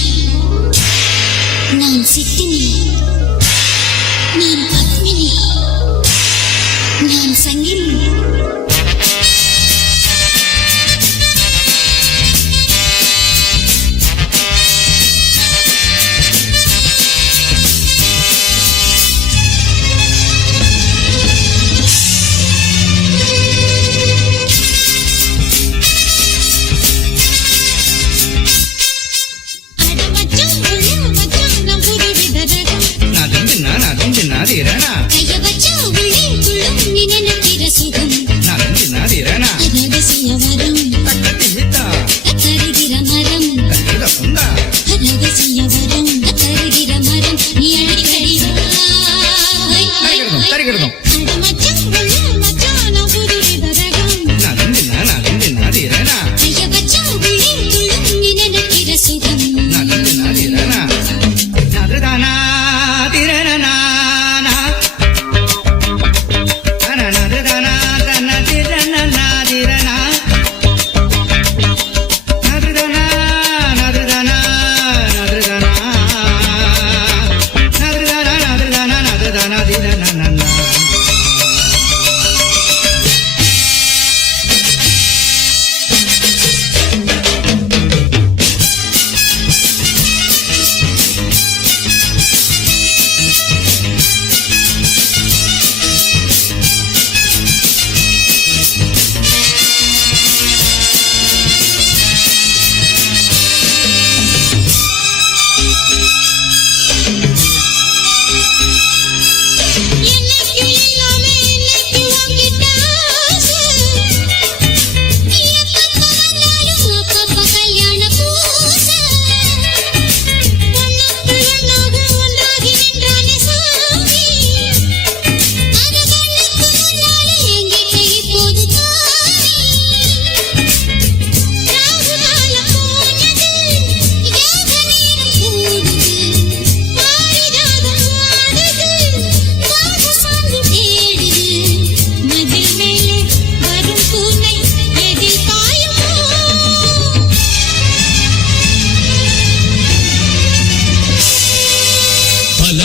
நான் சித்தினி நான் பத்மினி நான் சங்கினி கைய வச்சா உள்ளே துள்ளும் நீ நினைக்கிற சுகம் ரகசிய வரம் தருகிற மரம் ரகசிய வரம் தருகிற மரம் நீ அடிக்கடி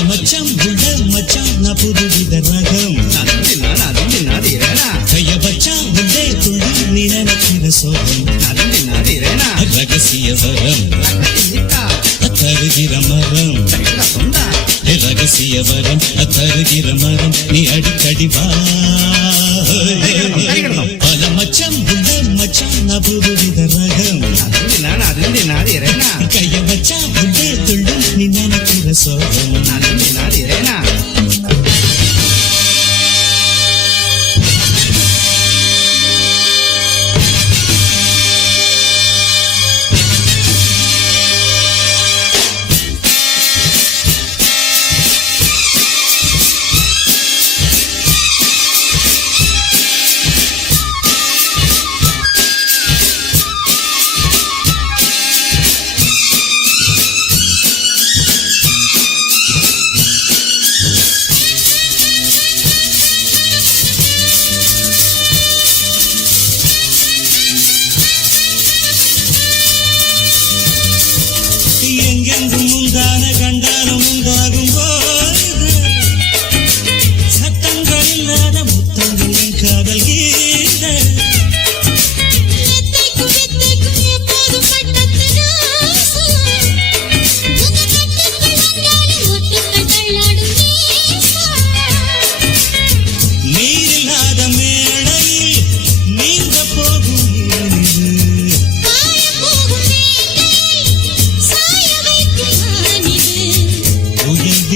மச்சான் உள்ள மச்சான் புது விதரகம் கைய வச்சா உள்ளே துள்ளும் நீ நினைக்கிற சுகம் புது விதரகம் கைய வச்சா உள்ளே துள்ளும் நீ நினைக்கிற சோகம் ரகசிய வரம் தருகிற மரம் ரகசிய வரம் தருகிற மரம் நீ அடிக்கடி வா பல மச்சம் உள்ள மச்சான் புது விதரகம் கைய வச்சா உள்ளே துள்ளும் நீ நினைக்கிற சோகம்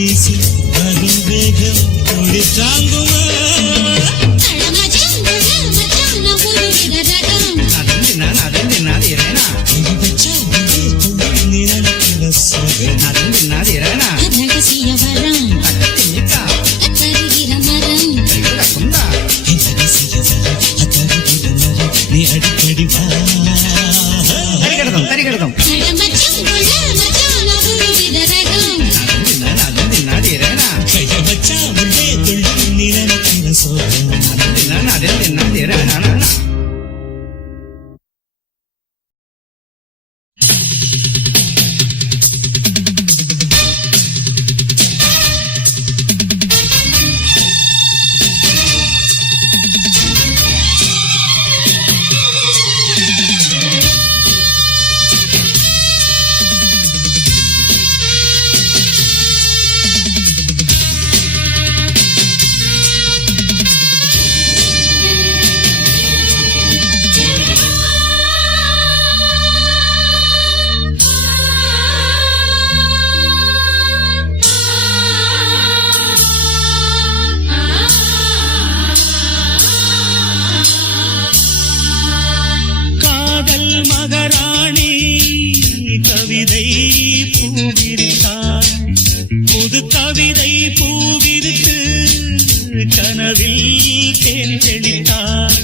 வீசி வரும் வேகம் கொடி தாங்குமா நீ அடிக்கடி வா தரிகடதம் கைய வச்சா உள்ளே துள்ளி நீ நினைக்கிற சோகம் கவிதை பூவிரித்தாள் புது கவிதை பூவிரித்து கனவில் தேன் தெளித்தாள்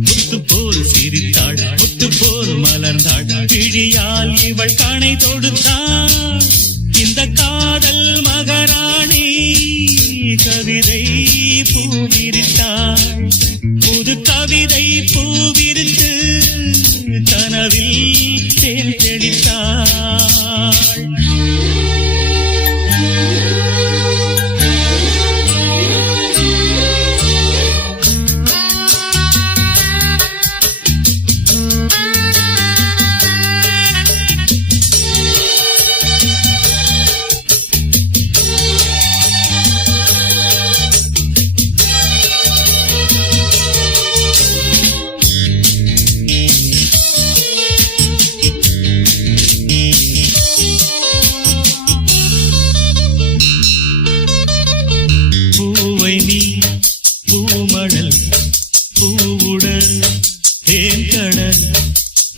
முத்து போல் சிரித்தாள் முத்து போல் மலர்ந்தாள் கிழியால் இவள் கணை தொடுத்தாள் இந்த காதல் மகாராணி கவிதை பூவிரித்தாள் புது கவிதை பூவிரித்து கனவில் தேன் தெளித்தாள்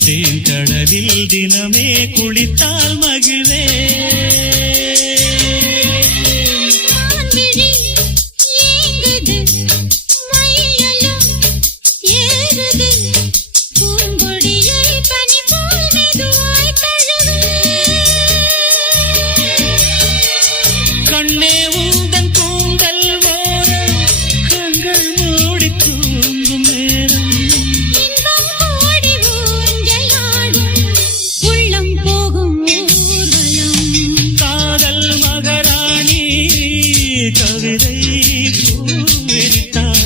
தேன்கடலில் தினமே குளித்தால் மகிழ்வே கண்ணே உந்தன் கூந்தல் ஓர கண்கள் மூடி தூங்கும் நேரம் கவிதை பூவிரித்தாள்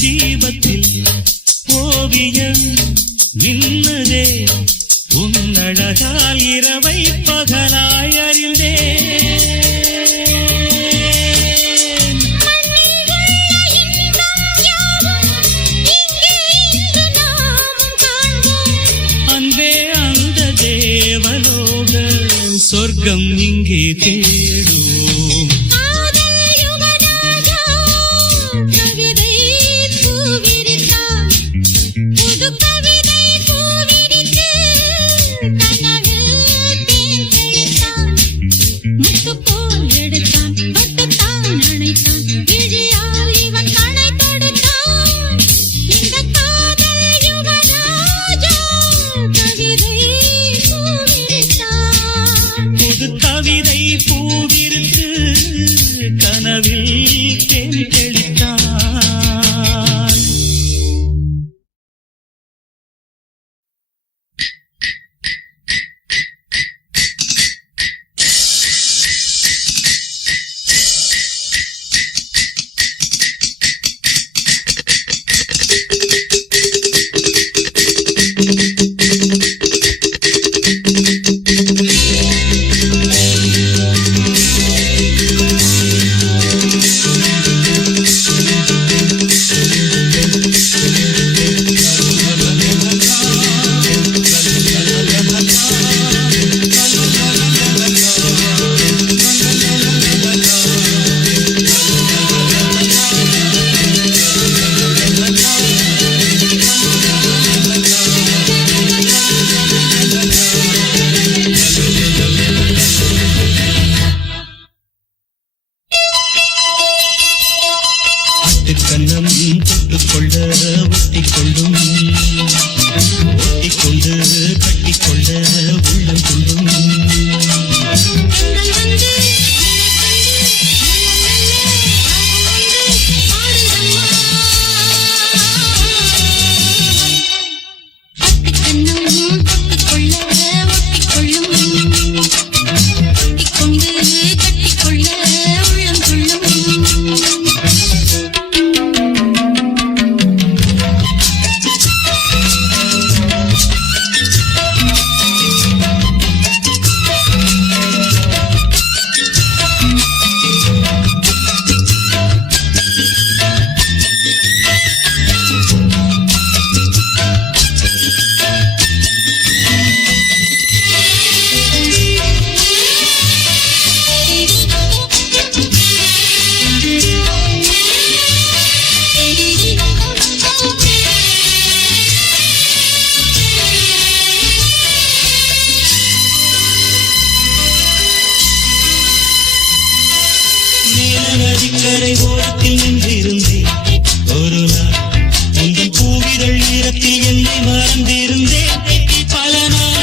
தீபத்தில் ஓவியம் நின்னதே உன்னழகால் இரவை பகலாய் அறிந்தே அன்பே அந்த தேவலோக சொர்க்கம் இங்கே தேடுவோம் கவிதை பூவிரு தேன் தெளித்தான். கண்ணம் தொட்டுக்கொள்ள ஒட்டிக்கொள்ளும், ஒட்டிக்கொண்டு கட்டிக்கொள்ள உள்ளம் கொள்ளும். நதிக்கரை ஓரத்தில் நின்றிருந்தேன் ஒரு நாள், உங்கள் பூவிதழ் ஈரத்தில் என்னை மறந்திருந்தேன் பல நாள்.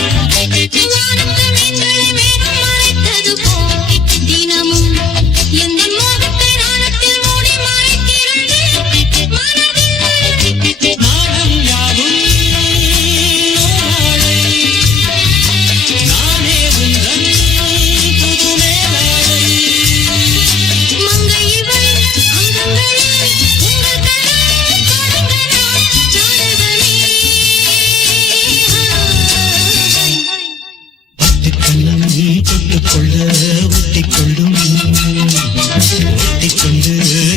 நானும் யாவும் நாளை, நானே உந்தன் புது மேலாடை. தொட்டுக்கொள்ள ஒட்டிக்கொள்ளும், ஒட்டிக்கொண்டு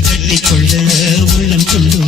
கட்டிக்கொள்ள உள்ளம் கொள்ளும்.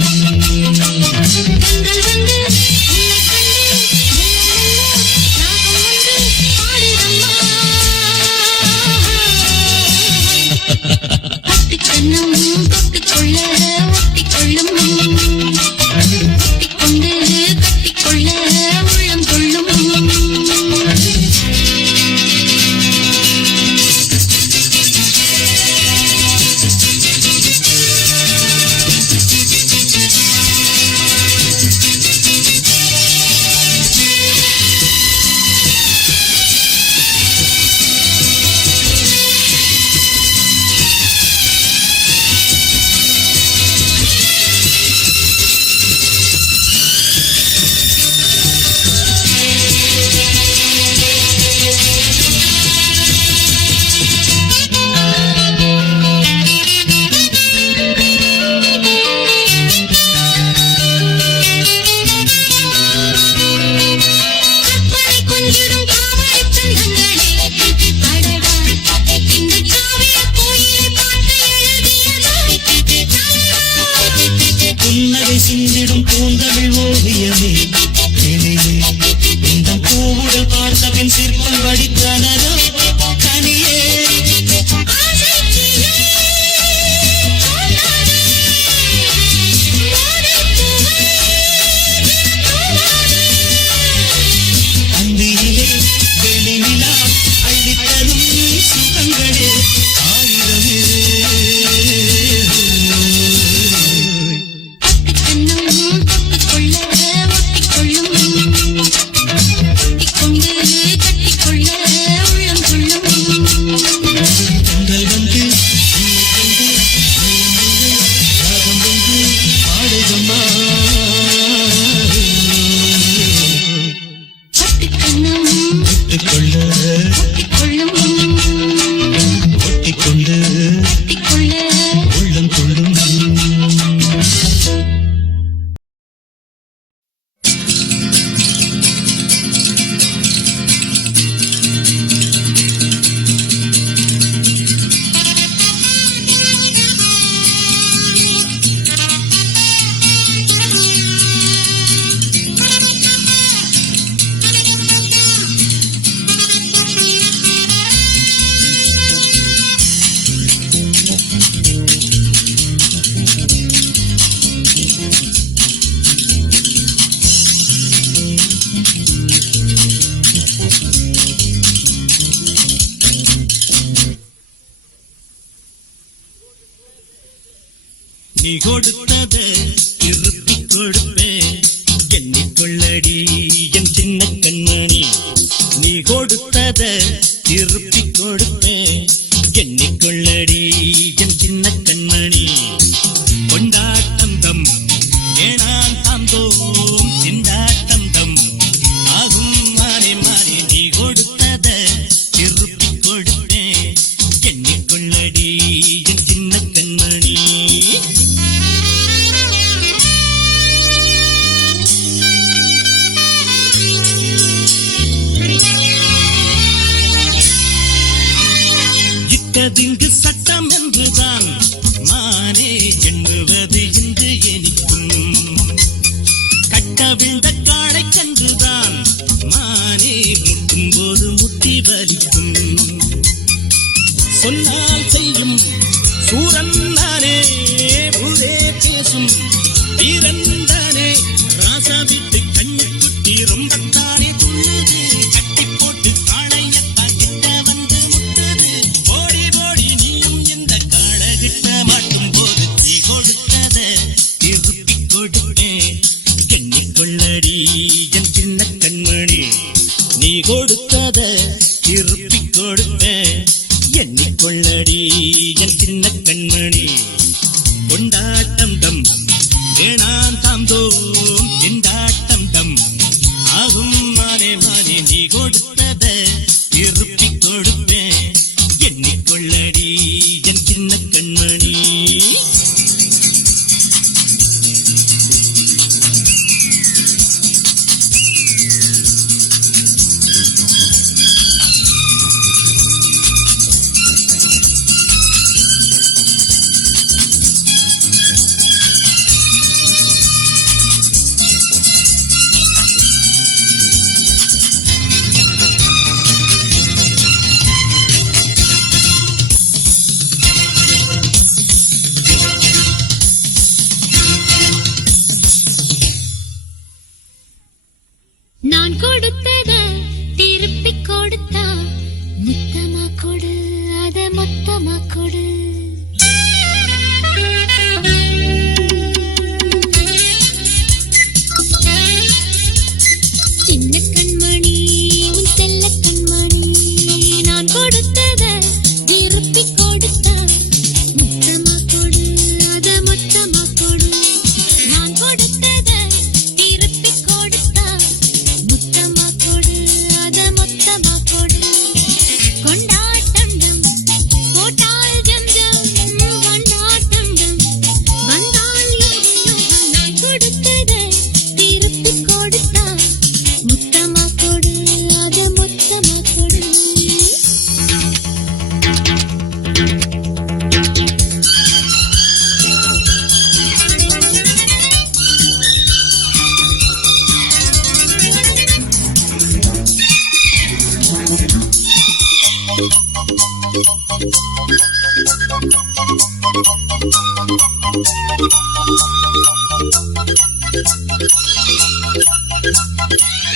நீ கொடுத்தத திருப்பி கொடுப்பேன் எண்ணிக்கொள்ளடி என் சின்ன கண்மணி நீ கொடுத்தத திருப்பி கொடுப்பேன் எண்ணிக்கொள்ளடி என் சின்ன கண்மணி கொண்டாட்டம் தம் ஏனான் தாந்தோம் திண்டாட்டம் தம் ஆகும் மாறி மாறி நீ கொடுத்தத திருப்பி கொடுப்பேன் எண்ணிக்கொள்ளடி என் சின்ன கண்மணி இட்டதிங்கு சட்டம் என்றுதான் மானே எண்ணுவது இன்று எனிக்கும் கட்டவிழ்ந்த காளை கன்றுதான் மானே முட்டும் போது முட்டி வலிக்கும் சொன்னால் செய்யும் சூரன் நானே ஊரே பேசும் வீரன் தானே ராசா வீட்டு கண்ணு குட்டி ரொம்பத்தானே துள்ளுது கட்டி போட்டு காளையத்தான் கிட்ட வந்து முட்டுது ஓடி ஓடி நீயும் இந்த காளகிட்ட மாட்டும் போது நீ கொடுத்தத திருப்பி கொடுப்பேன் எண்ணிக்கொள்ளடி என் சின்ன கண்மணி நீ கொடுத்தத திருப்பி கொடுப்பேன் எண்ணிக்கொள்ளடி என் சின்ன கண்மணி கொண்டாட்டம் தம் ஏனான் தாந்தோம் திண்டாட்டம் தம் ஆகும் மானே மானே நீ கொடுத்தத திருப்பி கொடுப்பேன் எண்ணிக்கொள்ளடி என் சின்ன கண்மணி நான் கொடுத்தத திருப்பி கொடுத்தா முத்தமா கொடு அத மொத்தமா கொடு சின்ன கண்மணி உன் செல்ல கண்மணி நான் கொடுத்தத திருப்பி கொடுத்தா முத்தமா கொடு அத மொத்தமா கொடு நான் கொடுத்தத திருப்பி கொடுத்தா முத்தமா கொடு அத மொத்தமா கொடு கொண்டாட்டண்டம் போட்டால் ஜம்ஜம் கொண்டாட்டண்டம் வந்தால் யோகம் நான் கொடுத்தத திருப்பி கொடுத்தா முத்தமா கொடு அத மொத்தமா கொடு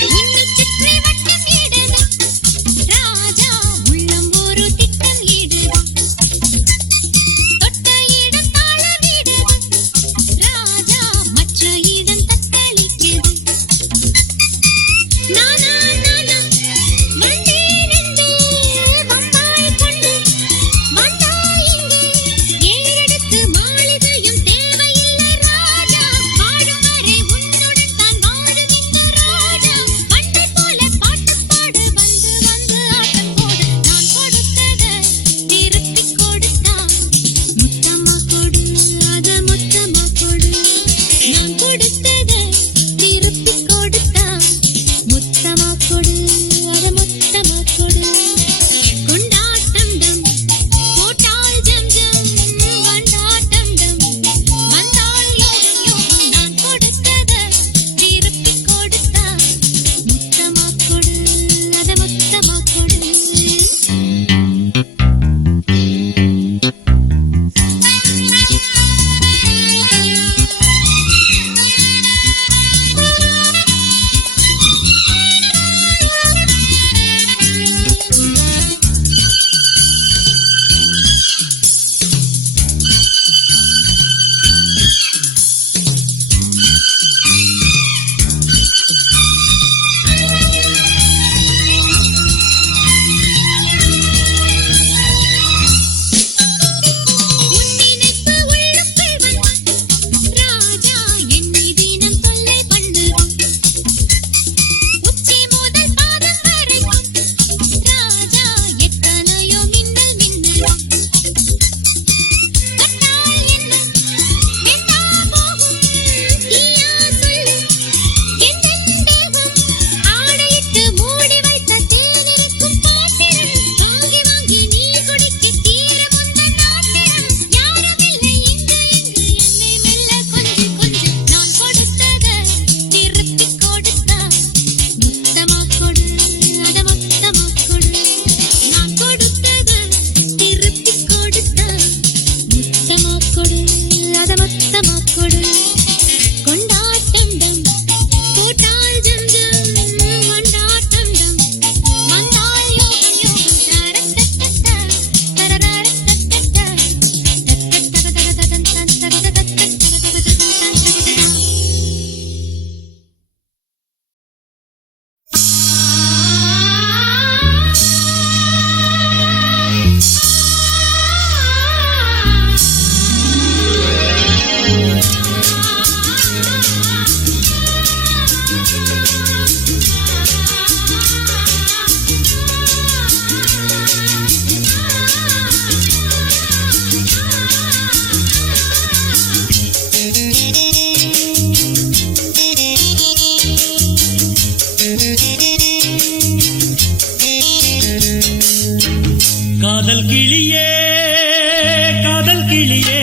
உன்னை சுற்றி வட்டம் இடுது ராஜா உள்ளம் ஒரு திட்டம் இடுது தொட்ட இடம் தாளமிடுது ராஜா மற்ற இடம் தத்தளிக்குது நானா நானா வந்தேனென்று வந்தாய் கொண்டு வந்தாய் இங்கே ஏறெடுத்து மாளிகையும் தேவையில்லை ராஜா வாழும் வரை உன்னுடன் தான் வாழும் இந்த ராஜா வண்டை மொத்தமா கொடு கொண்டாட்டண்டம் போட்டால் ஜம் ஜம் கொண்டாட்டண்டம் வந்தால் யோகம் யோகம் தரத்தத்தத்த தரரரத்தத்தத்த காதல் கிளியே காதல் கிளியே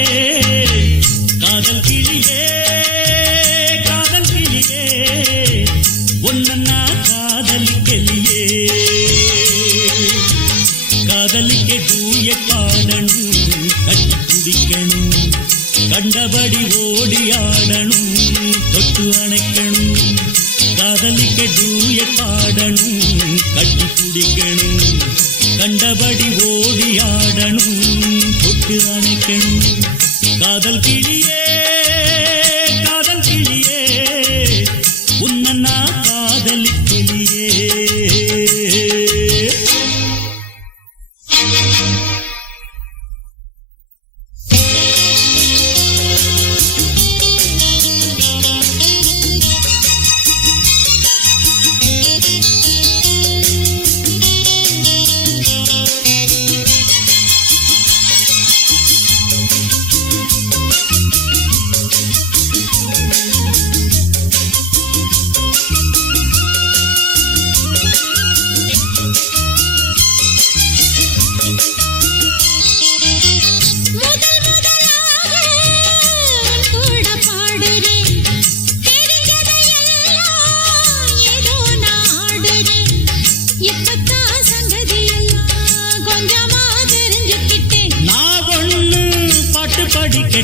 காதல் கிளியே காதல் கிளியே ஒன்னா காதலிக்கலியே காதலிக்க டூய பாடணும் கட்டி குடிக்கணும் கண்டபடி ஓடி ஆடணும் தொட்டு அணைக்கணும் காதலிக்க டூய பாடணும் கட்டி குடிக்கணும் கண்டபடி ஓடி ஆடணும் தொட்டு அணைக்கணும் காதல் கிளியே உன்ன நான் காதலிக்கலியே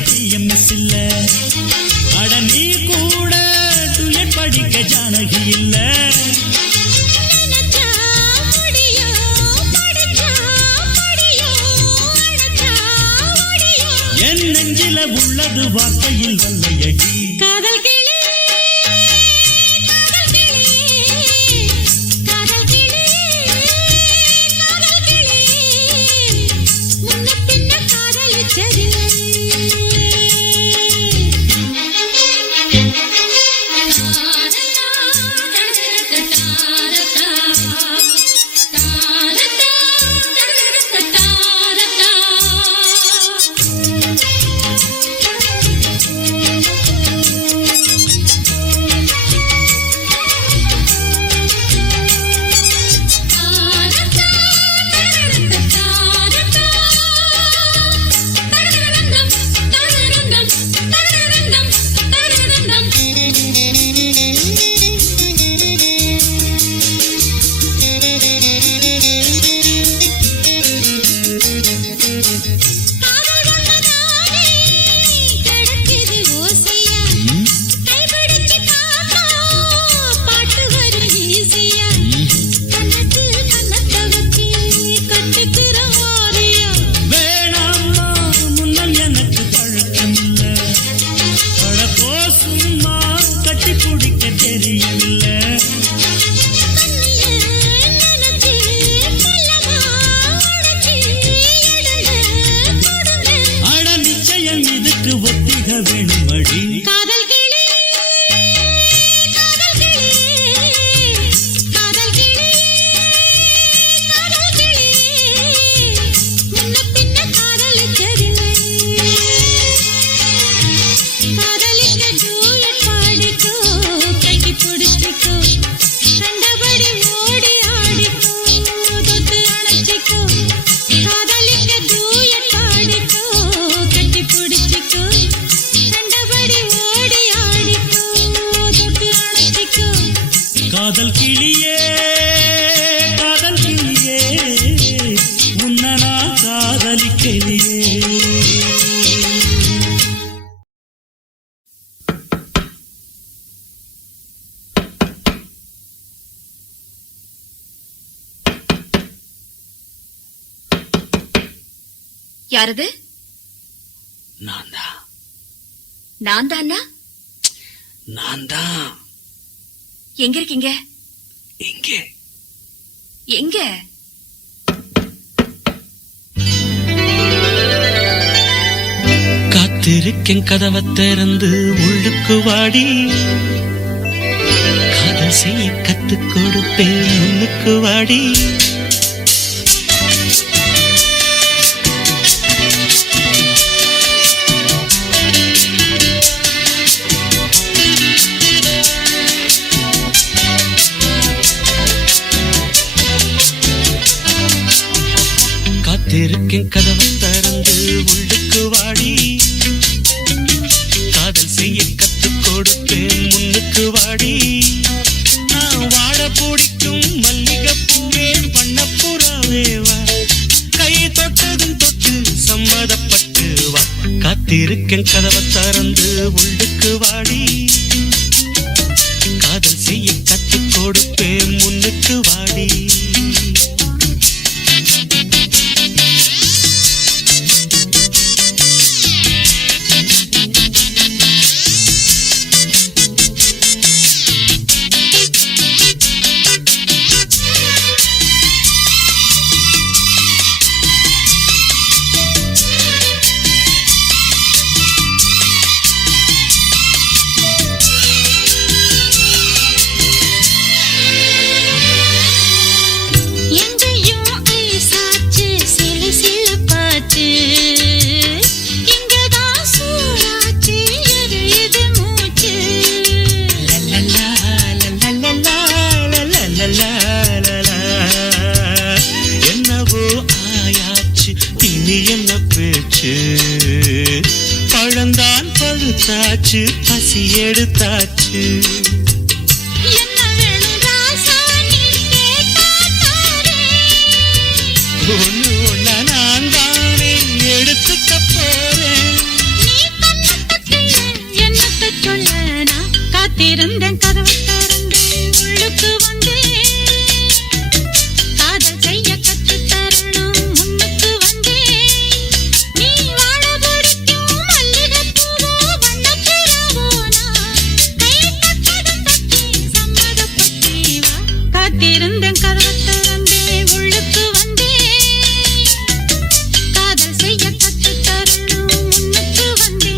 டிஎம்எஸ் இல்ல அட நீ கூட டுயட் படிக்க ஜானகி இல்ல என் நெஞ்சில உள்ளது வார்த்தையில் வல்லையடி காதல் கிளி முன்ன பின்ன காதலிச்சதில்லை காதல் கிளியே உன்ன நான் காதலிக்கலியே யாரது? நான் தான். நான் தானா? நான் தான். எங்க இருக்கீங்க? இங்கே. எங்க? காத்திருக்கேன் கதவை திறந்து உள்ளுக்கு வாடி, காதல் செய்ய கத்துக் கொடுப்பேன் முன்னுக்கு வாடி. காத்திருக்கேன் கதவை திறந்து உள்ளுக்கு வாடி, காதல் செய்ய கத்துக் கொடுப்பேன் முன்னுக்கு வாடி. நான் வாட பிடிக்கும் மல்லிகைப்பூவே பண்ணப்புறாவே வா, கை தொட்டதும் தொட்டு சம்மதப்பட்டு வா. காத்திருக்கேன் கதவை திறந்து உள்ளுக்கு வாடி, காதல் செய்ய கத்துக் கொடுப்பேன் முன்னுக்கு வாடி. என்னவோ ஆயாச்சு இனி என்ன பேச்சு, பழந்தான் பழுத்தாச்சு பசி எடுத்தாச்சு. ஒண்ணு ஒண்ணா நான் தானே எடுத்துக்க போறேன். காத்திருந்தேன் கதவை திறந்து உள்ளுக்கு வந்தேன், காதல் செய்ய கத்து தரணும் முன்னுக்கு வந்தேன். நீ வாழ பிடிக்கும் மல்லிகைப்பூவோ வண்ணப்புறாவோ, நான் கை தொட்டதும் தொட்டு சம்மதப்பட்டு வா. காத்திருந்தேன் கதவை திறந்து உள்ளுக்கு வந்தேன், காதல் செய்ய கத்து தரணும் முன்னுக்கு வந்தேன்.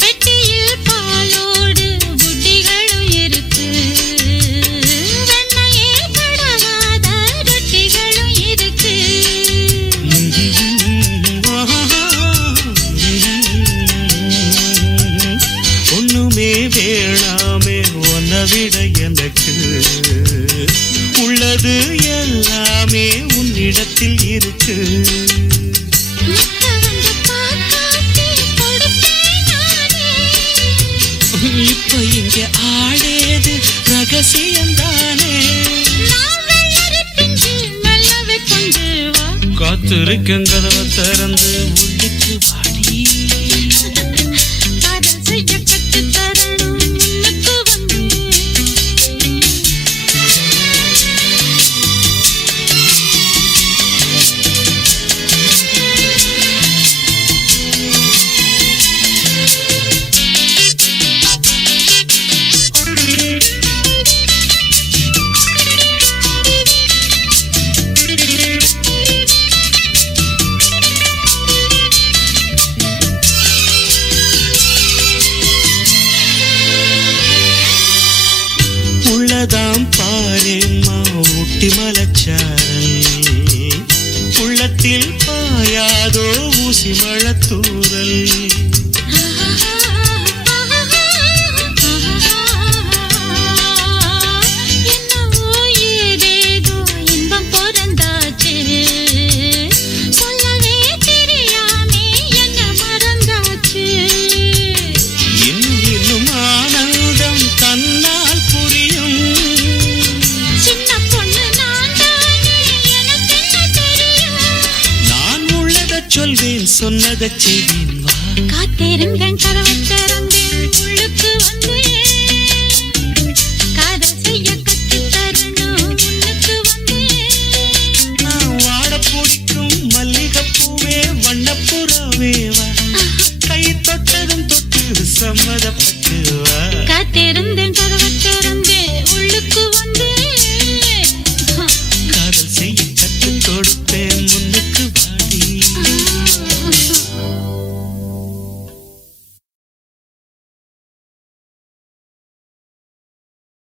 பெட்டியில் பாலோடு புட்டிகளும் இருக்கு, வெண்ணையே படாத ரொட்டிகளும் இருக்கு. ஒண்ணுமே வேணாமே உன்னை விட எனக்கு, உள்ளது எல்லாமே உன்னிடத்தில் இருக்கு. மத்தவங்க பார்க்காதே கொடுப்பேன் நானே, இப்ப இங்க ஆடேது ரகசியம்தானே. நான் வெள்ளரி பிஞ்சு மெல்லவே கொண்டு வா. காத்திருக்கேன் கதவை திறந்து உள்ளுக்கு வாடி, காதல் செய்ய கத்து தரணும் முன்னுக்கு வந்தேன். உள்ளதாம் பாரேம்மா ஊட்டி மலச்சாரல், உள்ளத்தில் பாயாதோ ஊசி மழத்தூரல். சொல்வேன் சொன்னதை செய்வேன் வா காத்திருந்தேன் கதவை திறந்தேன் உள்ளுக்கு வந்து